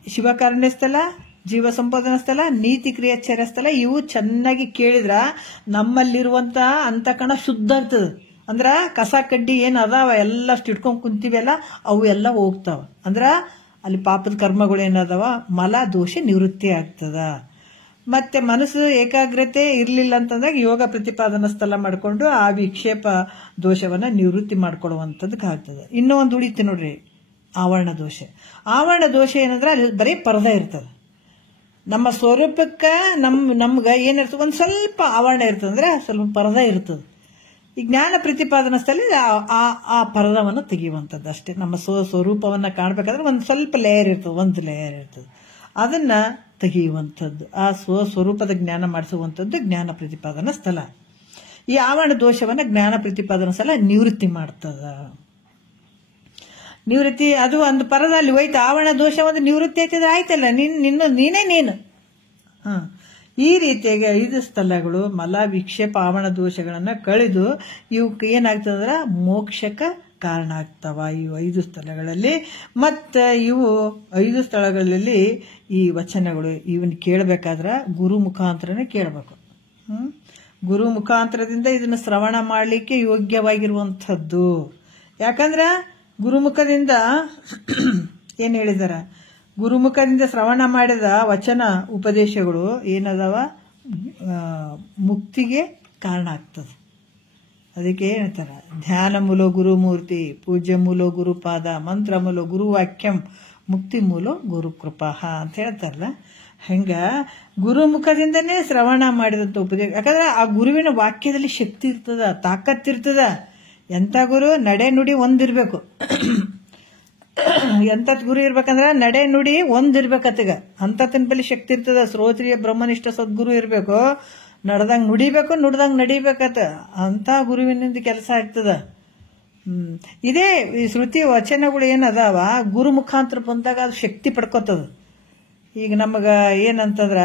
ಶಿವಕಾರುಣ್ಯ ಸ್ಥಳ, ಜೀವ ಸಂಬೋಧನಾ ಸ್ಥಳ, ನೀತಿ ಕ್ರಿಯಾಚಾರ್ಯ ಸ್ಥಳ ಇವು ಚೆನ್ನಾಗಿ ಕೇಳಿದ್ರ ನಮ್ಮಲ್ಲಿರುವಂತ ಅಂತಃಕರಣ ಶುದ್ಧ ಆಗ್ತದ. ಅಂದ್ರ ಕಸ ಕಡ್ಡಿ ಏನ್ ಅದಾವ ಎಲ್ಲ ಇಟ್ಕೊಂಡ್ ಕುಂತೀವಲ್ಲ ಅವು ಎಲ್ಲ ಹೋಗ್ತಾವ. ಅಂದ್ರ ಅಲ್ಲಿ ಪಾಪದ ಕರ್ಮಗಳು ಏನದಾವ, ಮಲ ದೋಷ ನಿವೃತ್ತಿ ಆಗ್ತದ. ಮತ್ತೆ ಮನಸ್ಸು ಏಕಾಗ್ರತೆ ಇರ್ಲಿಲ್ಲ ಅಂತಂದಾಗ ಯೋಗ ಪ್ರತಿಪಾದನಾ ಸ್ಥಳ ಮಾಡ್ಕೊಂಡು ಆ ವಿಕ್ಷೇಪ ದೋಷವನ್ನ ನಿವೃತ್ತಿ ಮಾಡ್ಕೊಳ್ಳುವಂಥದ್ದಕ್ಕೆ ಆಗ್ತದೆ. ಇನ್ನೂ ಒಂದು ಉಳಿತು ನೋಡ್ರಿ, ಆವರಣ ದೋಷ. ಆವರಣ ದೋಷ ಏನಂದ್ರೆ ಅಲ್ಲಿ ಬರೀ ಪರದೆ ಇರ್ತದೆ. ನಮ್ಮ ಸ್ವರೂಪಕ್ಕೆ ನಮ್ಗ ಏನಿರ್ತದೆ, ಒಂದ್ ಸ್ವಲ್ಪ ಆವರಣ ಇರ್ತದೆ, ಅಂದ್ರೆ ಸ್ವಲ್ಪ ಪರದ ಇರ್ತದೆ. ಈ ಜ್ಞಾನ ಪ್ರತಿಪಾದನಾ ಸ್ಥಳ ಆ ಪರದವನ್ನು ತೆಗೆಯುವಂಥದ್ದು ಅಷ್ಟೇ. ನಮ್ಮ ಸ್ವರೂಪವನ್ನ ಕಾಣ್ಬೇಕಾದ್ರೆ ಒಂದ್ ಸ್ವಲ್ಪ ಲೇಯರ್ ಇರ್ತದೆ, ಒಂದು ಲೇಯರ್ ಇರ್ತದೆ, ಅದನ್ನ ತೆಗೆಯುವಂಥದ್ದು. ಆ ಸ್ವರೂಪದ ಜ್ಞಾನ ಮಾಡಿಸುವಂಥದ್ದು ಜ್ಞಾನ ಪ್ರತಿಪಾದನಾ ಸ್ಥಳ. ಈ ಆವರಣ ದೋಷವನ್ನ ಜ್ಞಾನ ಪ್ರತಿಪಾದನಾ ಸ್ಥಳ ನಿವೃತ್ತಿ ಮಾಡ್ತದ. ನಿವೃತ್ತಿ ಅದು ಒಂದು ಪರದಲ್ಲಿ ಹೋಯ್ತು, ಆವರಣ ದೋಷ ಒಂದು ನಿವೃತ್ತಿ ಆಯ್ತದ, ಆಯ್ತಲ್ಲ, ನೀನೇ ನೀನು. ಈ ರೀತಿಯಾಗಿ 5 ಸ್ಥಳಗಳು ಮಲ, ವಿಕ್ಷೇಪ, ಆವರಣ ದೋಷಗಳನ್ನ ಕಳೆದು ಇವಕ್ಕೆ ಏನಾಗ್ತದಂದ್ರ ಮೋಕ್ಷಕ ಕಾರಣ ಆಗ್ತಾವ ಇವು 5 ಸ್ಥಳಗಳಲ್ಲಿ. ಮತ್ತ ಇವು 5 ಸ್ಥಳಗಳಲ್ಲಿ ಈ ವಚನಗಳು ಇವನ್ ಕೇಳಬೇಕಾದ್ರ ಗುರು ಮುಖಾಂತರನೇ ಕೇಳಬೇಕು. ಗುರು ಮುಖಾಂತರದಿಂದ ಇದನ್ನ ಶ್ರವಣ ಮಾಡ್ಲಿಕ್ಕೆ ಯೋಗ್ಯವಾಗಿರುವಂಥದ್ದು. ಯಾಕಂದ್ರ ಗುರುಮುಖದಿಂದ ಏನ್ ಹೇಳಿದಾರ, ಗುರುಮುಖದಿಂದ ಶ್ರವಣ ಮಾಡಿದ ವಚನ ಉಪದೇಶಗಳು ಏನದಾವ, ಮುಕ್ತಿಗೆ ಕಾರಣ ಆಗ್ತದೆ. ಅದಕ್ಕೆ ಹೇಳ್ತಾರೆ, ಧ್ಯಾನ ಮೂಲೋ ಗುರುಮೂರ್ತಿ, ಪೂಜ್ಯ ಮೂಲೋ ಗುರುಪಾದ, ಮಂತ್ರ ಮೂಲೋ ಗುರುವಾಕ್ಯಂ, ಮುಕ್ತಿ ಮೂಲೋ ಗುರುಕೃಪಾ ಅಂತ ಹೇಳ್ತಾರಲ್ಲ. ಹಂಗ ಗುರುಮುಖದಿಂದನೇ ಶ್ರವಣ ಮಾಡಿದಂಥ ಉಪದೇಶ. ಯಾಕಂದ್ರೆ ಆ ಗುರುವಿನ ವಾಕ್ಯದಲ್ಲಿ ಶಕ್ತಿ ಇರ್ತದ, ತಾಕತ್ತಿರ್ತದ. ಎಂಥ ಗುರು? ನಡೆ ನುಡಿ ಒಂದಿರ್ಬೇಕು. ಎಂಥದ್ ಗುರು ಇರ್ಬೇಕಂದ್ರ ನಡೆ ನುಡಿ ಒಂದಿರ್ಬೇಕತ್ತೀಗ. ಅಂಥತನ ಬಳಿ ಶಕ್ತಿ ಇರ್ತದ. ಶ್ರೋತ್ರಿಯ ಬ್ರಹ್ಮನಿಷ್ಠ ಸದ್ಗುರು ಇರ್ಬೇಕು. ನಡ್ದಂಗ್ ನುಡಿಬೇಕು, ನುಡ್ದಂಗ್ ನಡಿಬೇಕತ್ತ. ಅಂತ ಗುರುವಿನಿಂದ ಕೆಲಸ ಆಗ್ತದ. ಇದೇ ಈ ಶ್ರುತಿ ವಚನಗಳು ಏನದಾವ, ಗುರು ಮುಖಾಂತರ ಬಂದಾಗ ಅದು ಶಕ್ತಿ ಪಡ್ಕೋತದ. ಈಗ ನಮಗ ಏನಂತಂದ್ರ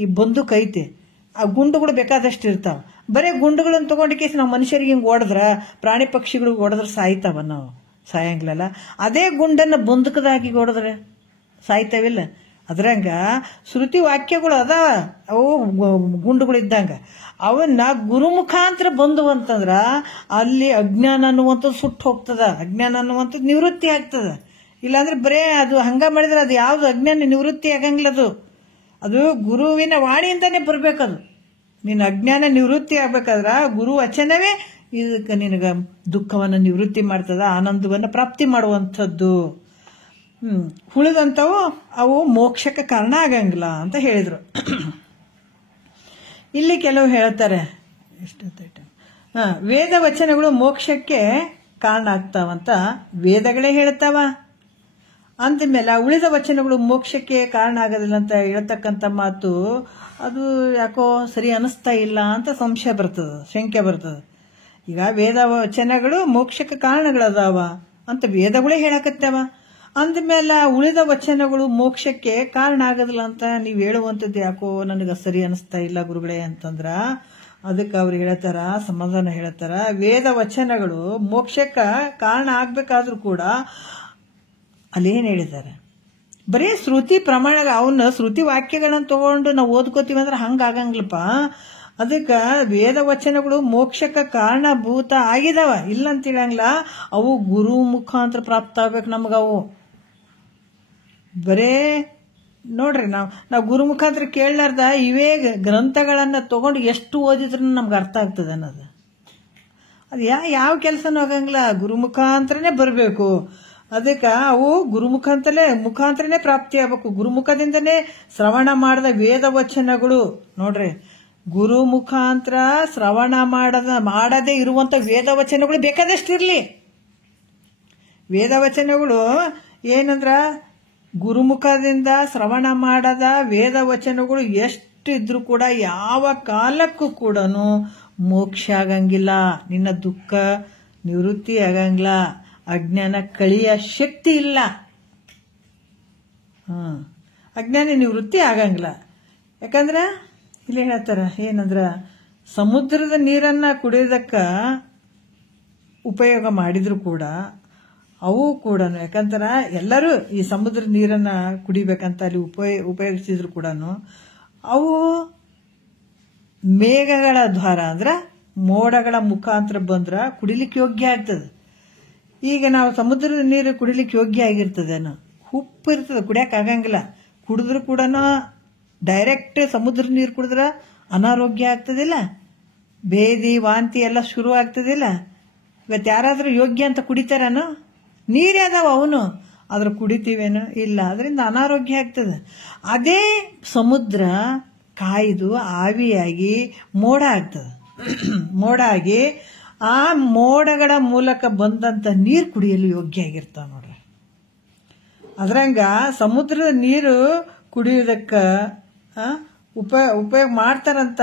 ಈ ಬಂದೂಕ್ ಐತಿ, ಆ ಗುಂಡುಗಳು ಬೇಕಾದಷ್ಟು ಇರ್ತಾವ. ಬರೀ ಗುಂಡುಗಳನ್ನ ತಗೊಂಡಿಕೇಸಿ ನಾವು ಮನುಷ್ಯರಿಗೆ ಹಿಂಗೆ ಓಡಿದ್ರ, ಪ್ರಾಣಿ ಪಕ್ಷಿಗಳಿಗೆ ಓಡಿದ್ರೆ ಸಾಯ್ತಾವ, ನಾವು ಸಾಯಂಗಿಲ್ಲಲ್ಲ. ಅದೇ ಗುಂಡನ್ನ ಬಂದೂಕದಾಗಿ ಓಡಿದ್ರೆ ಸಾಯ್ತಾವಿಲ್ಲ. ಅದ್ರಂಗ ಶ್ರುತಿ ವಾಕ್ಯಗಳು ಅದಾವ, ಅವು ಗುಂಡುಗಳಿದ್ದಂಗ. ಅವನ್ನ ಗುರುಮುಖಾಂತರ ಬಂದು ಅಂತಂದ್ರ ಅಲ್ಲಿ ಅಜ್ಞಾನ ಅನ್ನುವಂಥದ್ದು ಸುಟ್ಟು ಹೋಗ್ತದ, ಅಜ್ಞಾನ ಅನ್ನುವಂಥದ್ದು ನಿವೃತ್ತಿ ಆಗ್ತದ. ಇಲ್ಲಾಂದ್ರೆ ಬರೇ ಅದು ಹಂಗ ಮಾಡಿದ್ರೆ ಅದು ಯಾವ್ದು ಅಜ್ಞಾನ ನಿವೃತ್ತಿ ಆಗಂಗಿಲ್ಲ. ಅದು ಗುರುವಿನ ವಾಣಿಯಿಂದಾನೇ ಬರ್ಬೇಕದು. ನಿನ್ನ ಅಜ್ಞಾನ ನಿವೃತ್ತಿ ಆಗ್ಬೇಕಾದ್ರ ಗುರು ವಚನವೇ ಇದಕ್ಕೆ ನಿನಗ ದುಃಖವನ್ನು ನಿವೃತ್ತಿ ಮಾಡ್ತದ, ಆನಂದವನ್ನು ಪ್ರಾಪ್ತಿ ಮಾಡುವಂಥದ್ದು. ಉಳಿದಂಥವು ಅವು ಮೋಕ್ಷಕ್ಕೆ ಕಾರಣ ಆಗಂಗಿಲ್ಲ ಅಂತ ಹೇಳಿದ್ರು. ಇಲ್ಲಿ ಕೆಲವು ಹೇಳ್ತಾರೆ, ವೇದ ವಚನಗಳು ಮೋಕ್ಷಕ್ಕೆ ಕಾರಣ ಆಗ್ತಾವಂತ ವೇದಗಳೇ ಹೇಳ್ತಾವ. ಅಂದಮೇಲೆ ಉಳಿದ ವಚನಗಳು ಮೋಕ್ಷಕ್ಕೆ ಕಾರಣ ಆಗೋದಿಲ್ಲ ಅಂತ ಹೇಳ್ತಕ್ಕಂಥ ಮಾತು ಅದು ಯಾಕೋ ಸರಿ ಅನಿಸ್ತಾ ಇಲ್ಲ ಅಂತ ಸಂಶಯ ಬರ್ತದ, ಶಂಕೆ ಬರ್ತದ. ಈಗ ವೇದ ವಚನಗಳು ಮೋಕ್ಷಕ್ಕೆ ಕಾರಣಗಳದಾವ ಅಂತ ವೇದಗಳೇ ಹೇಳಕತ್ತಾವ. ಅಂದಮೇಲೆ ಉಳಿದ ವಚನಗಳು ಮೋಕ್ಷಕ್ಕೆ ಕಾರಣ ಆಗೋದಿಲ್ಲ ಅಂತ ನೀವು ಹೇಳುವಂಥದ್ದು ಯಾಕೋ ನನಗೆ ಸರಿ ಅನಿಸ್ತಾ ಇಲ್ಲ ಗುರುಗಳೇ ಅಂತಂದ್ರ, ಅದಕ್ಕೆ ಅವ್ರು ಹೇಳ್ತಾರ, ಸಮಾಧಾನ ಹೇಳ್ತಾರ, ವೇದ ವಚನಗಳು ಮೋಕ್ಷಕ್ಕೆ ಕಾರಣ ಆಗ್ಬೇಕಾದ್ರೂ ಕೂಡ ಅಲ್ಲೇನು ಹೇಳಿದ್ದಾರೆ, ಬರೀ ಶ್ರುತಿ ಪ್ರಮಾಣ ಅವನ್ನ ಶ್ರುತಿ ವಾಕ್ಯಗಳನ್ನ ತಗೊಂಡು ನಾವು ಓದ್ಕೋತೀವಿ ಅಂದ್ರೆ ಹಂಗಾಗಂಗಿಲ್ಲಪ್ಪ. ಅದಕ್ಕೆ ವೇದ ವಚನಗಳು ಮೋಕ್ಷಕ್ಕೆ ಕಾರಣಭೂತ ಆಗಿದಾವ, ಇಲ್ಲ ಅಂತ ಹೇಳಂಗಿಲ್ಲ. ಅವು ಗುರು ಮುಖಾಂತರ ಪ್ರಾಪ್ತ ಆಗ್ಬೇಕು ನಮಗವು. ಬರೇ ನೋಡ್ರಿ, ನಾವು ಗುರು ಮುಖಾಂತರ ಕೇಳಲಾರ್ದ ಇವೇ ಗ್ರಂಥಗಳನ್ನ ತಗೊಂಡು ಎಷ್ಟು ಓದಿದ್ರು ನಮ್ಗೆ ಅರ್ಥ ಆಗ್ತದೆ ಅನ್ನೋದು. ಅದು ಯಾವ ಕೆಲಸನೂ ಆಗಂಗಿಲ್ಲ, ಗುರು ಮುಖಾಂತರನೇ ಬರಬೇಕು. ಅದಕ್ಕೆ ಅವು ಮುಖಾಂತರನೇ ಪ್ರಾಪ್ತಿ ಆಗ್ಬೇಕು. ಗುರುಮುಖದಿಂದನೇ ಶ್ರವಣ ಮಾಡಿದ ವೇದ ವಚನಗಳು ನೋಡ್ರಿ, ಗುರು ಮುಖಾಂತರ ಶ್ರವಣ ಮಾಡದೇ ಇರುವಂತ ವೇದ ವಚನಗಳು ಬೇಕಾದಷ್ಟಿರ್ಲಿ. ವೇದ ವಚನಗಳು ಏನಂದ್ರ ಗುರುಮುಖದಿಂದ ಶ್ರವಣ ಮಾಡದ ವೇದ ವಚನಗಳು ಎಷ್ಟು ಇದ್ರೂ ಕೂಡ ಯಾವ ಕಾಲಕ್ಕೂ ಕೂಡ ಮೋಕ್ಷ ಆಗಂಗಿಲ್ಲ, ನಿನ್ನ ದುಃಖ ನಿವೃತ್ತಿ ಆಗಂಗಿಲ್ಲ, ಅಜ್ಞಾನ ಕಳಿಯ ಶಕ್ತಿ ಇಲ್ಲ, ಅಜ್ಞಾನ ನಿವೃತ್ತಿ ಆಗಂಗಿಲ್ಲ. ಯಾಕಂದ್ರ ಇಲ್ಲಿ ಹೇಳ್ತಾರ ಏನಂದ್ರ, ಸಮುದ್ರದ ನೀರನ್ನ ಕುಡಿಯೋದಕ್ಕ ಉಪಯೋಗ ಮಾಡಿದ್ರು ಕೂಡ ಅವು ಕೂಡ, ಯಾಕಂತಾರ ಎಲ್ಲರೂ ಈ ಸಮುದ್ರದ ನೀರನ್ನ ಕುಡಿಬೇಕಂತ ಅಲ್ಲಿ ಉಪಯೋಗಿಸಿದ್ರು ಕೂಡ ಅವು ಮೇಘಗಳ ದ್ವಾರ ಅಂದ್ರ ಮೋಡಗಳ ಮುಖಾಂತರ ಬಂದ್ರ ಕುಡಿಲಿಕ್ಕೆ ಯೋಗ್ಯ ಆಗ್ತದೆ. ಈಗ ನಾವು ಸಮುದ್ರದ ನೀರು ಕುಡಿಲಿಕ್ಕೆ ಯೋಗ್ಯ ಆಗಿರ್ತದೇನೋ, ಉಪ್ಪು ಇರ್ತದೆ, ಕುಡಿಯಕ್ಕೆ ಆಗಂಗಿಲ್ಲ. ಕುಡಿದ್ರು ಕೂಡ ಡೈರೆಕ್ಟ್ ಸಮುದ್ರದ ನೀರು ಕುಡಿದ್ರ ಅನಾರೋಗ್ಯ ಆಗ್ತದಿಲ್ಲ, ಬೇದಿ ವಾಂತಿ ಎಲ್ಲ ಶುರು ಆಗ್ತದಿಲ್ಲ. ಇವತ್ತು ಯಾರಾದ್ರೂ ಯೋಗ್ಯ ಅಂತ ಕುಡಿತಾರನೋ? ನೀರೇ ಅದಾವ ಅವನು, ಆದ್ರೆ ಕುಡಿತೀವೇನೋ ಇಲ್ಲ, ಅದರಿಂದ ಅನಾರೋಗ್ಯ ಆಗ್ತದೆ. ಅದೇ ಸಮುದ್ರ ಕಾಯ್ದು ಆವಿಯಾಗಿ ಮೋಡ ಆಗ್ತದೆ. ಮೋಡ ಆಗಿ ಆ ಮೋಡಗಳ ಮೂಲಕ ಬಂದಂತ ನೀರು ಕುಡಿಯಲು ಯೋಗ್ಯ ಆಗಿರ್ತಾವ ನೋಡ್ರಿ. ಅದ್ರಂಗ ಸಮುದ್ರದ ನೀರು ಕುಡಿಯೋದಕ್ಕ ಉಪಯೋಗ ಮಾಡ್ತಾರಂತ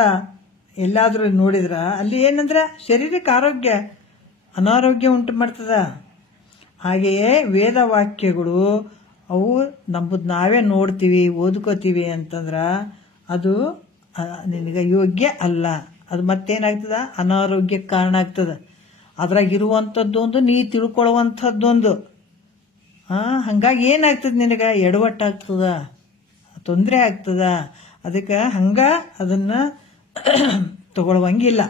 ಎಲ್ಲಾದ್ರೂ ನೋಡಿದ್ರ ಅಲ್ಲಿ ಏನಂದ್ರ ಶರೀರಕ್ಕೆ ಅನಾರೋಗ್ಯ ಉಂಟು ಮಾಡ್ತದ. ಹಾಗೆಯೇ ವೇದ ವಾಕ್ಯಗಳು ಅವು ನಮ್ಮದು ನಾವೇ ನೋಡ್ತೀವಿ ಓದ್ಕೋತೀವಿ ಅಂತಂದ್ರ ಅದು ನಿನಗೆ ಯೋಗ್ಯ ಅಲ್ಲ. ಅದು ಮತ್ತೇನಾಗ್ತದ, ಅನಾರೋಗ್ಯಕ್ಕೆ ಕಾರಣ ಆಗ್ತದ. ಅದ್ರಾಗಿರುವಂಥದ್ದೊಂದು ನೀ ತಿಳ್ಕೊಳ್ಳುವಂಥದ್ದೊಂದು. ಹಂಗಾಗಿ ಏನಾಗ್ತದ, ನಿನಗೆ ಎಡವಟ್ಟಾಗ್ತದ, ತೊಂದರೆ ಆಗ್ತದ. ಅದಕ್ಕೆ ಹಂಗ ಅದನ್ನ ತಗೊಳ್ಳುವಂಗಿಲ್ಲ.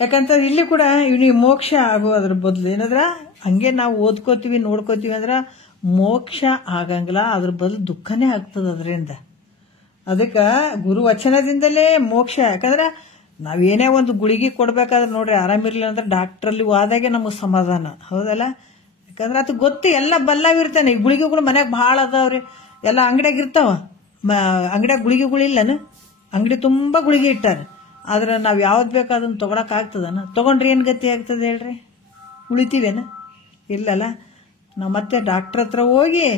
ಯಾಕಂತ ಇಲ್ಲಿ ಕೂಡ ಇವನಿಗೆ ಮೋಕ್ಷ ಆಗೋದ್ರ ಬದಲು ಏನಂದ್ರ ಹಂಗೆ ನಾವು ಓದ್ಕೋತೀವಿ ನೋಡ್ಕೋತೀವಿ ಅಂದ್ರ ಮೋಕ್ಷ ಆಗಂಗಿಲ್ಲ, ಅದ್ರ ಬದಲು ದುಃಖನೇ ಆಗ್ತದ ಅದರಿಂದ. ಅದಕ್ಕೆ ಗುರು ವಚನದಿಂದಲೇ ಮೋಕ್ಷ. ಯಾಕಂದ್ರ ನಾವೇನೇ ಒಂದು ಗುಳಿಗೆ ಕೊಡ್ಬೇಕಾದ್ರೆ ನೋಡ್ರಿ ಆರಾಮಿರ್ಲಿಲ್ಲ ಅಂದ್ರೆ ಡಾಕ್ಟ್ರಲ್ಲಿ ಹೋದಾಗೆ ನಮಗೆ ಸಮಾಧಾನ, ಹೌದಲ್ಲ? ಯಾಕಂದ್ರೆ ಅದು ಗೊತ್ತು, ಎಲ್ಲ ಬಲ್ಲಾವಿರ್ತಾನೆ. ಈ ಗುಳಿಗೆಗಳು ಮನ್ಯಾಗ ಭಾಳ ಅದಾವ್ರಿ, ಎಲ್ಲ ಅಂಗಡಿಯಾಗ ಇರ್ತಾವ. ಅಂಗಡಿಯಾಗ ಗುಳಿಗೆಗಳಿಲ್ಲನ, ಅಂಗಡಿ ತುಂಬ ಗುಳಿಗೆ ಇಟ್ಟಾರ. ಆದ್ರೆ ನಾವು ಯಾವ್ದು ಬೇಕು ಅದನ್ನು ತೊಗೊಳಕ್ ಆಗ್ತದನ? ತೊಗೊಂಡ್ರೆ ಏನು ಗತಿ ಆಗ್ತದೆ ಹೇಳ್ರಿ? ಉಳಿತೀವೇನ? ಇಲ್ಲಲ್ಲ. ನಾವು ಮತ್ತೆ ಡಾಕ್ಟ್ರ್ ಹತ್ರ ಹೋಗಿ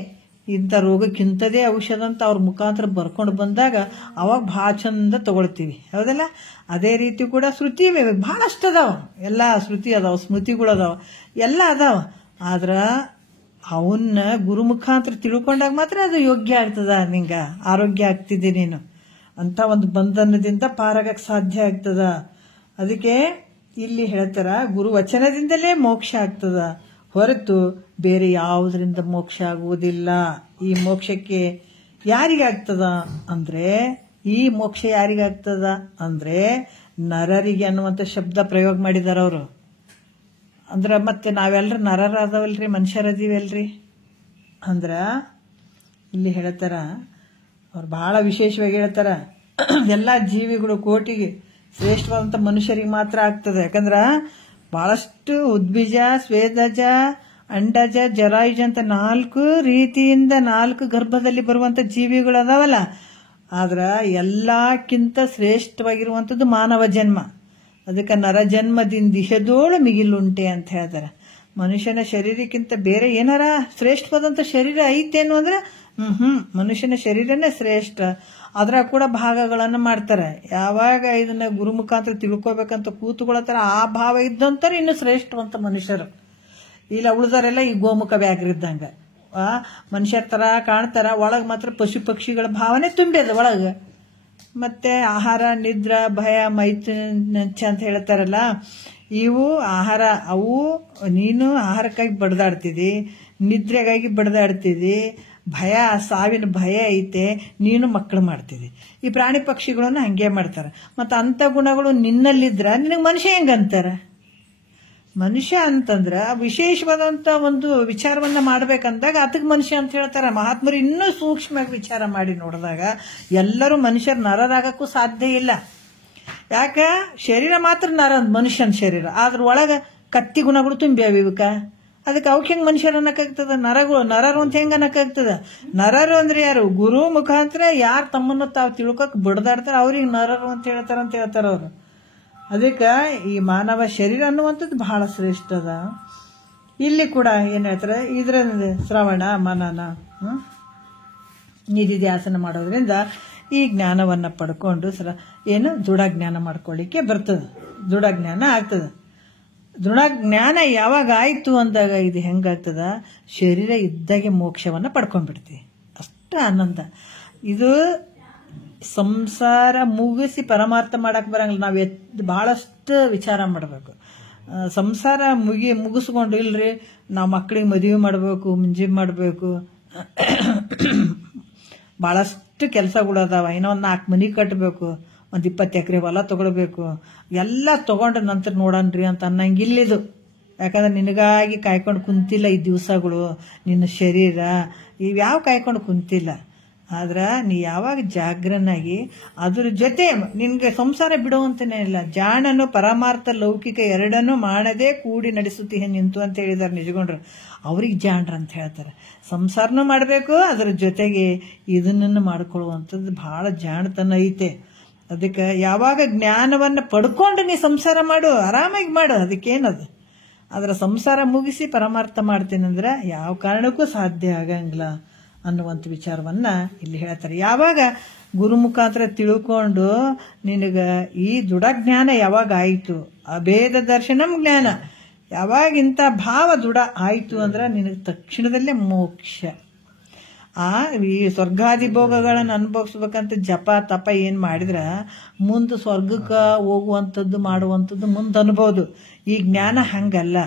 ಇಂಥ ರೋಗಕ್ಕಿಂಥದೇ ಔಷಧ ಅಂತ ಅವ್ರ ಮುಖಾಂತರ ಬರ್ಕೊಂಡು ಬಂದಾಗ ಅವಾಗ ಭಾಳ ಚಂದ ತಗೊಳ್ತೀವಿ, ಹೌದಲ್ಲ? ಅದೇ ರೀತಿ ಕೂಡ ಶ್ರುತಿ ಭಾಳಷ್ಟು ಅದಾವ, ಎಲ್ಲ ಶ್ರುತಿ ಅದಾವ, ಸ್ಮೃತಿಗಳು ಅದಾವ, ಎಲ್ಲ ಅದಾವ. ಆದ್ರೆ ಅವನ್ನ ಗುರು ಮುಖಾಂತರ ತಿಳ್ಕೊಂಡಾಗ ಮಾತ್ರ ಅದು ಯೋಗ್ಯ ಆಗ್ತದ, ನಿಂಗೆ ಆರೋಗ್ಯ ಆಗ್ತಿದೆ, ನೀನು ಅಂತ ಒಂದು ಬಂಧನದಿಂದ ಪಾರಾಗಕ್ಕೆ ಸಾಧ್ಯ ಆಗ್ತದ. ಅದಕ್ಕೆ ಇಲ್ಲಿ ಹೇಳ್ತಾರ, ಗುರು ವಚನದಿಂದಲೇ ಮೋಕ್ಷ ಆಗ್ತದ ಹೊರತು ಬೇರೆ ಯಾವುದರಿಂದ ಮೋಕ್ಷ ಆಗುವುದಿಲ್ಲ. ಈ ಮೋಕ್ಷಕ್ಕೆ ಯಾರಿಗಾಗ್ತದ ಅಂದ್ರೆ, ಈ ಮೋಕ್ಷ ಯಾರಿಗಾಗ್ತದ ಅಂದ್ರೆ ನರರಿಗೆ ಅನ್ನುವಂಥ ಶಬ್ದ ಪ್ರಯೋಗ ಮಾಡಿದಾರ ಅವರು. ಅಂದ್ರೆ ಮತ್ತೆ ನಾವೆಲ್ಲರೂ ನರರಾದವಲ್ರಿ, ಮನುಷ್ಯರದೀವಲ್ರಿ ಅಂದ್ರ ಇಲ್ಲಿ ಹೇಳ್ತಾರ ಅವ್ರು, ಬಹಳ ವಿಶೇಷವಾಗಿ ಹೇಳ್ತಾರ, ಎಲ್ಲ ಜೀವಿಗಳು ಕೋಟಿಗೆ ಶ್ರೇಷ್ಠವಾದಂಥ ಮನುಷ್ಯರಿಗೆ ಮಾತ್ರ ಆಗ್ತದೆ. ಯಾಕಂದ್ರ ಬಹಳಷ್ಟು ಉದ್ಬೀಜ, ಸ್ವೇದಜ, ಅಂಡಜ, ಜರಾಯುಜ ಅಂತ 4 ರೀತಿಯಿಂದ 4 ಗರ್ಭದಲ್ಲಿ ಬರುವಂತ ಜೀವಿಗಳು ಅದಾವಲ್ಲ. ಆದ್ರ ಎಲ್ಲಕ್ಕಿಂತ ಶ್ರೇಷ್ಠವಾಗಿರುವಂಥದ್ದು ಮಾನವ ಜನ್ಮ. ಅದಕ್ಕೆ ನರಜನ್ಮದಿಂದ ಇಹದೋಳು ಮಿಗಿಲುಂಟೆ ಅಂತ ಹೇಳ್ತಾರೆ. ಮನುಷ್ಯನ ಶರೀರಕ್ಕಿಂತ ಬೇರೆ ಏನಾರ ಶ್ರೇಷ್ಠವಾದಂಥ ಶರೀರ ಐತೇನು ಅಂದ್ರೆ ಮನುಷ್ಯನ ಶರೀರನೇ ಶ್ರೇಷ್ಠ. ಅದ್ರ ಕೂಡ ಭಾಗಗಳನ್ನು ಮಾಡ್ತಾರೆ. ಯಾವಾಗ ಇದನ್ನ ಗುರು ಮುಖಾಂತರ ತಿಳ್ಕೊಬೇಕಂತ ಕೂತ್ಕೊಳತ್ತಾರ, ಆ ಭಾವ ಇದ್ದಂತಾರೆ ಇನ್ನು ಶ್ರೇಷ್ಠವಂತ ಮನುಷ್ಯರು. ಇಲ್ಲ ಉಳಿದಾರೆಲ್ಲ ಈ ಗೋಮುಖ ವ್ಯಾಘ್ರಿದ್ದಂಗ ಮನುಷ್ಯರ ತರ ಕಾಣ್ತಾರ, ಒಳಗೆ ಮಾತ್ರ ಪಶು ಪಕ್ಷಿಗಳ ಭಾವನೆ ತುಂಬಿದ ಒಳಗೆ. ಮತ್ತೆ ಆಹಾರ, ನಿದ್ರ, ಭಯ, ಮೈಥುನಚ್ಚ ಅಂತ ಹೇಳ್ತಾರಲ್ಲ, ಇವು ಆಹಾರ, ಅವು ನೀನು ಆಹಾರಕ್ಕಾಗಿ ಬಡ್ದಾಡ್ತಿದಿ, ನಿದ್ರೆಗಾಗಿ ಬಡ್ದಾಡ್ತಿದಿ, ಭಯ, ಸಾವಿನ ಭಯ ಐತೆ, ನೀನು ಮಕ್ಕಳು ಮಾಡ್ತಿದಿ. ಈ ಪ್ರಾಣಿ ಪಕ್ಷಿಗಳನ್ನು ಹಂಗೆ ಮಾಡ್ತಾರೆ. ಮತ್ತು ಅಂಥ ಗುಣಗಳು ನಿನ್ನಲ್ಲಿದ್ರ ನಿನಗೆ ಮನುಷ್ಯ ಹೆಂಗಂತಾರ? ಮನುಷ್ಯ ಅಂತಂದ್ರ ವಿಶೇಷವಾದಂಥ ಒಂದು ವಿಚಾರವನ್ನ ಮಾಡ್ಬೇಕಂದಾಗ ಅದಕ್ಕೆ ಮನುಷ್ಯ ಅಂತ ಹೇಳ್ತಾರೆ. ಮಹಾತ್ಮರು ಇನ್ನೂ ಸೂಕ್ಷ್ಮವಾಗಿ ವಿಚಾರ ಮಾಡಿ ನೋಡಿದಾಗ ಎಲ್ಲರೂ ಮನುಷ್ಯರು ನರರಾಗಕ್ಕೂ ಸಾಧ್ಯ ಇಲ್ಲ. ಯಾಕ? ಶರೀರ ಮಾತ್ರ ನರ, ಮನುಷ್ಯನ ಶರೀರ, ಆದ್ರ ಒಳಗ ಕತ್ತಿ ಗುಣಗಳು ತುಂಬ್ಯಾವ ಇವಕ್ಕ. ಅದಕ್ಕೆ ಅವಕ್ಕೆ ಹೆಂಗ್ ಮನುಷ್ಯರು ಅನ್ನಕ್ಕಾಗ್ತದ? ನರರು ಅಂತ ಹೆಂಗ ಅನ್ನಕ್ಕಾಗ್ತದ? ನರರು ಅಂದ್ರೆ ಯಾರು? ಗುರು ಮುಖಾಂತರ ಯಾರು ತಮ್ಮನ್ನು ತಾವು ತಿಳ್ಕೊಕ್ ಬಿಡದಾಡ್ತಾರ ಅವ್ರಿಗೆ ನರರು ಅಂತ ಹೇಳ್ತಾರ ಅವರು. ಅದಕ್ಕೆ ಈ ಮಾನವ ಶರೀರ ಅನ್ನುವಂಥದ್ದು ಬಹಳ ಶ್ರೇಷ್ಠ ಅದ. ಇಲ್ಲಿ ಕೂಡ ಏನ್ ಹೇಳ್ತಾರೆ, ಇದ್ರ ಶ್ರವಣ ಮನನ ನಿಧಿಧ್ಯಾಸನ ಮಾಡೋದ್ರಿಂದ ಈ ಜ್ಞಾನವನ್ನ ಪಡ್ಕೊಂಡು ಏನು ದೃಢ ಜ್ಞಾನ ಮಾಡ್ಕೊಳ್ಳಿಕ್ಕೆ ಬರ್ತದೆ, ದೃಢ ಜ್ಞಾನ ಆಗ್ತದೆ. ದೃಢ ಜ್ಞಾನ ಯಾವಾಗ ಆಯ್ತು ಅಂದಾಗ ಇದು ಹೆಂಗಾಗ್ತದ? ಶರೀರ ಇದ್ದಾಗೆ ಮೋಕ್ಷವನ್ನ ಪಡ್ಕೊಂಡ್ಬಿಡ್ತೀವಿ. ಅಷ್ಟ ಆನಂದ. ಇದು ಸಂಸಾರ ಮುಗಿಸಿ ಪರಮಾರ್ಥ ಮಾಡಕ್ ಬರಂಗಿಲ್ಲ. ನಾವು ಬಹಳಷ್ಟು ವಿಚಾರ ಮಾಡಬೇಕು. ಸಂಸಾರ ಮುಗಿಸ್ಕೊಂಡು ಇಲ್ರಿ ನಾವು ಮಕ್ಕಳಿಗೆ ಮದುವೆ ಮಾಡಬೇಕು, ಮುಂಜಿ ಮಾಡಬೇಕು, ಬಹಳಷ್ಟು ಕೆಲಸಗಳು ಅದಾವ, ಇನ್ನೂ ಒಂದು 4 ಮನೆ ಕಟ್ಟಬೇಕು, ಒಂದು 20 ಎಕರೆ ಹೊಲ ತಗೊಳ್ಬೇಕು, ಎಲ್ಲ ತಗೊಂಡ ನಂತರ ನೋಡನ್ರಿ ಅಂತ ಅನ್ನಂಗಿಲ್ಲಿದು. ಯಾಕಂದ್ರೆ ನಿನಗಾಗಿ ಕಾಯ್ಕೊಂಡು ಕುಂತಿಲ್ಲ ಈ ದಿವಸಗಳು, ನಿನ್ನ ಶರೀರ ಇವ್ಯಾವ ಕಾಯ್ಕೊಂಡು ಕುಂತಿಲ್ಲ. ಆದ್ರ ನೀ ಯಾವಾಗ ಜಾಗ್ರನಾಗಿ ಅದ್ರ ಜೊತೆ ನಿನ್ಗೆ ಸಂಸಾರ ಬಿಡುವಂತನೇ ಇಲ್ಲ. ಜಾಣನು ಪರಮಾರ್ಥ ಲೌಕಿಕ ಎರಡನ್ನೂ ಮಾಡದೆ ಕೂಡಿ ನಡೆಸುತ್ತೀಯ ನಿಂತು ಅಂತ ಹೇಳಿದಾರೆ ನಿಜಗೊಂಡ್ರು. ಅವ್ರಿಗೆ ಜಾಣ್ರ ಅಂತ ಹೇಳ್ತಾರೆ. ಸಂಸಾರನೂ ಮಾಡಬೇಕು, ಅದ್ರ ಜೊತೆಗೆ ಇದನ್ನು ಮಾಡ್ಕೊಳ್ಳುವಂಥದ್ದು ಬಹಳ ಜಾಣತನ ಐತೆ. ಅದಕ್ಕೆ ಯಾವಾಗ ಜ್ಞಾನವನ್ನ ಪಡ್ಕೊಂಡು ನೀ ಸಂಸಾರ ಮಾಡು, ಆರಾಮಾಗಿ ಮಾಡು, ಅದಕ್ಕೇನದು. ಅದರ ಸಂಸಾರ ಮುಗಿಸಿ ಪರಮಾರ್ಥ ಮಾಡ್ತೇನೆಂದ್ರೆ ಯಾವ ಕಾರಣಕ್ಕೂ ಸಾಧ್ಯ ಆಗಂಗಿಲ್ಲ ಅನ್ನುವಂಥ ವಿಚಾರವನ್ನ ಇಲ್ಲಿ ಹೇಳ್ತಾರೆ. ಯಾವಾಗ ಗುರು ಮುಖಾಂತರ ತಿಳ್ಕೊಂಡು ನಿನಗ ಈ ದೃಢ ಜ್ಞಾನ ಯಾವಾಗ ಆಯಿತು, ಅಭೇದ ದರ್ಶನಂ ಜ್ಞಾನ ಯಾವಾಗ ಇಂಥ ಭಾವ ದೃಢ ಆಯಿತು ಅಂದ್ರೆ ನಿನಗೆ ತಕ್ಷಣದಲ್ಲೇ ಮೋಕ್ಷ. ಈ ಸ್ವರ್ಗಾದಿ ಭೋಗಗಳನ್ನು ಅನುಭವಿಸ್ಬೇಕಂತ ಜಪ ತಪ ಏನ್ ಮಾಡಿದ್ರ ಮುಂದೆ ಸ್ವರ್ಗಕ್ಕೆ ಹೋಗುವಂಥದ್ದು ಮಾಡುವಂಥದ್ದು ಮುಂದೆ ಅನ್ಬೋದು. ಈ ಜ್ಞಾನ ಹಂಗಲ್ಲ.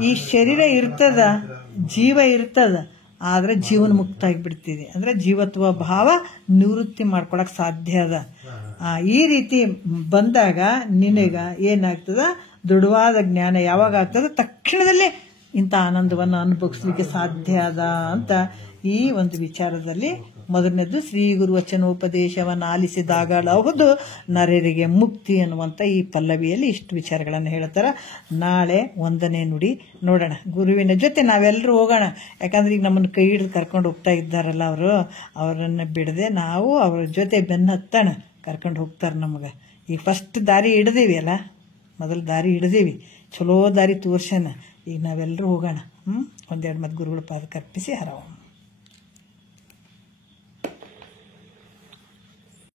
ಈ ಶರೀರ ಇರ್ತದ, ಜೀವ ಇರ್ತದ, ಆದ್ರೆ ಜೀವನ ಮುಕ್ತ ಆಗಿಬಿಡ್ತಿದೆ. ಅಂದ್ರೆ ಜೀವತ್ವ ಭಾವ ನಿವೃತ್ತಿ ಮಾಡ್ಕೊಳಕ್ ಸಾಧ್ಯ ಅದ. ಈ ರೀತಿ ಬಂದಾಗ ನಿನಗ ಏನಾಗ್ತದ? ದೃಢವಾದ ಜ್ಞಾನ ಯಾವಾಗ ಆಗ್ತದ ತಕ್ಷಣದಲ್ಲೇ ಇಂಥ ಆನಂದವನ್ನು ಅನುಭವಿಸ್ಲಿಕ್ಕೆ ಸಾಧ್ಯ ಅದ ಅಂತ ಈ ಒಂದು ವಿಚಾರದಲ್ಲಿ ಮೊದಲನೇದು ಶ್ರೀ ಗುರು ವಚನೋಪದೇಶವನ್ನು ಆಲಿಸಿದಾಗಲಹುದು ನರರಿಗೆ ಮುಕ್ತಿ ಅನ್ನುವಂಥ ಈ ಪಲ್ಲವಿಯಲ್ಲಿ ಇಷ್ಟು ವಿಚಾರಗಳನ್ನು ಹೇಳ್ತಾರೆ. ನಾಳೆ 1ನೇ ನುಡಿ ನೋಡೋಣ. ಗುರುವಿನ ಜೊತೆ ನಾವೆಲ್ಲರೂ ಹೋಗೋಣ. ಯಾಕಂದ್ರೆ ಈಗ ನಮ್ಮನ್ನು ಕೈ ಹಿಡಿದು ಕರ್ಕೊಂಡು ಹೋಗ್ತಾ ಇದ್ದಾರಲ್ಲ ಅವರನ್ನು ಬಿಡದೆ ನಾವು ಅವ್ರ ಜೊತೆ ಬೆನ್ನು ಹತ್ತೋಣ. ಕರ್ಕೊಂಡು ಹೋಗ್ತಾರೆ ನಮಗೆ. ಈಗ ಫಸ್ಟ್ ದಾರಿ ಹಿಡ್ದೀವಿ ಅಲ್ಲ, ಮೊದಲು ದಾರಿ ಹಿಡ್ದೀವಿ, ಚಲೋ ದಾರಿ ತೋರ್ಸೋಣ. ಈಗ ನಾವೆಲ್ಲರೂ ಹೋಗೋಣ. ಒಂದೆರಡು ಮತ್ತು ಗುರುಗಳ ಪಾದಕ್ಕೆ ಅರ್ಪಿಸಿ ಹರವು.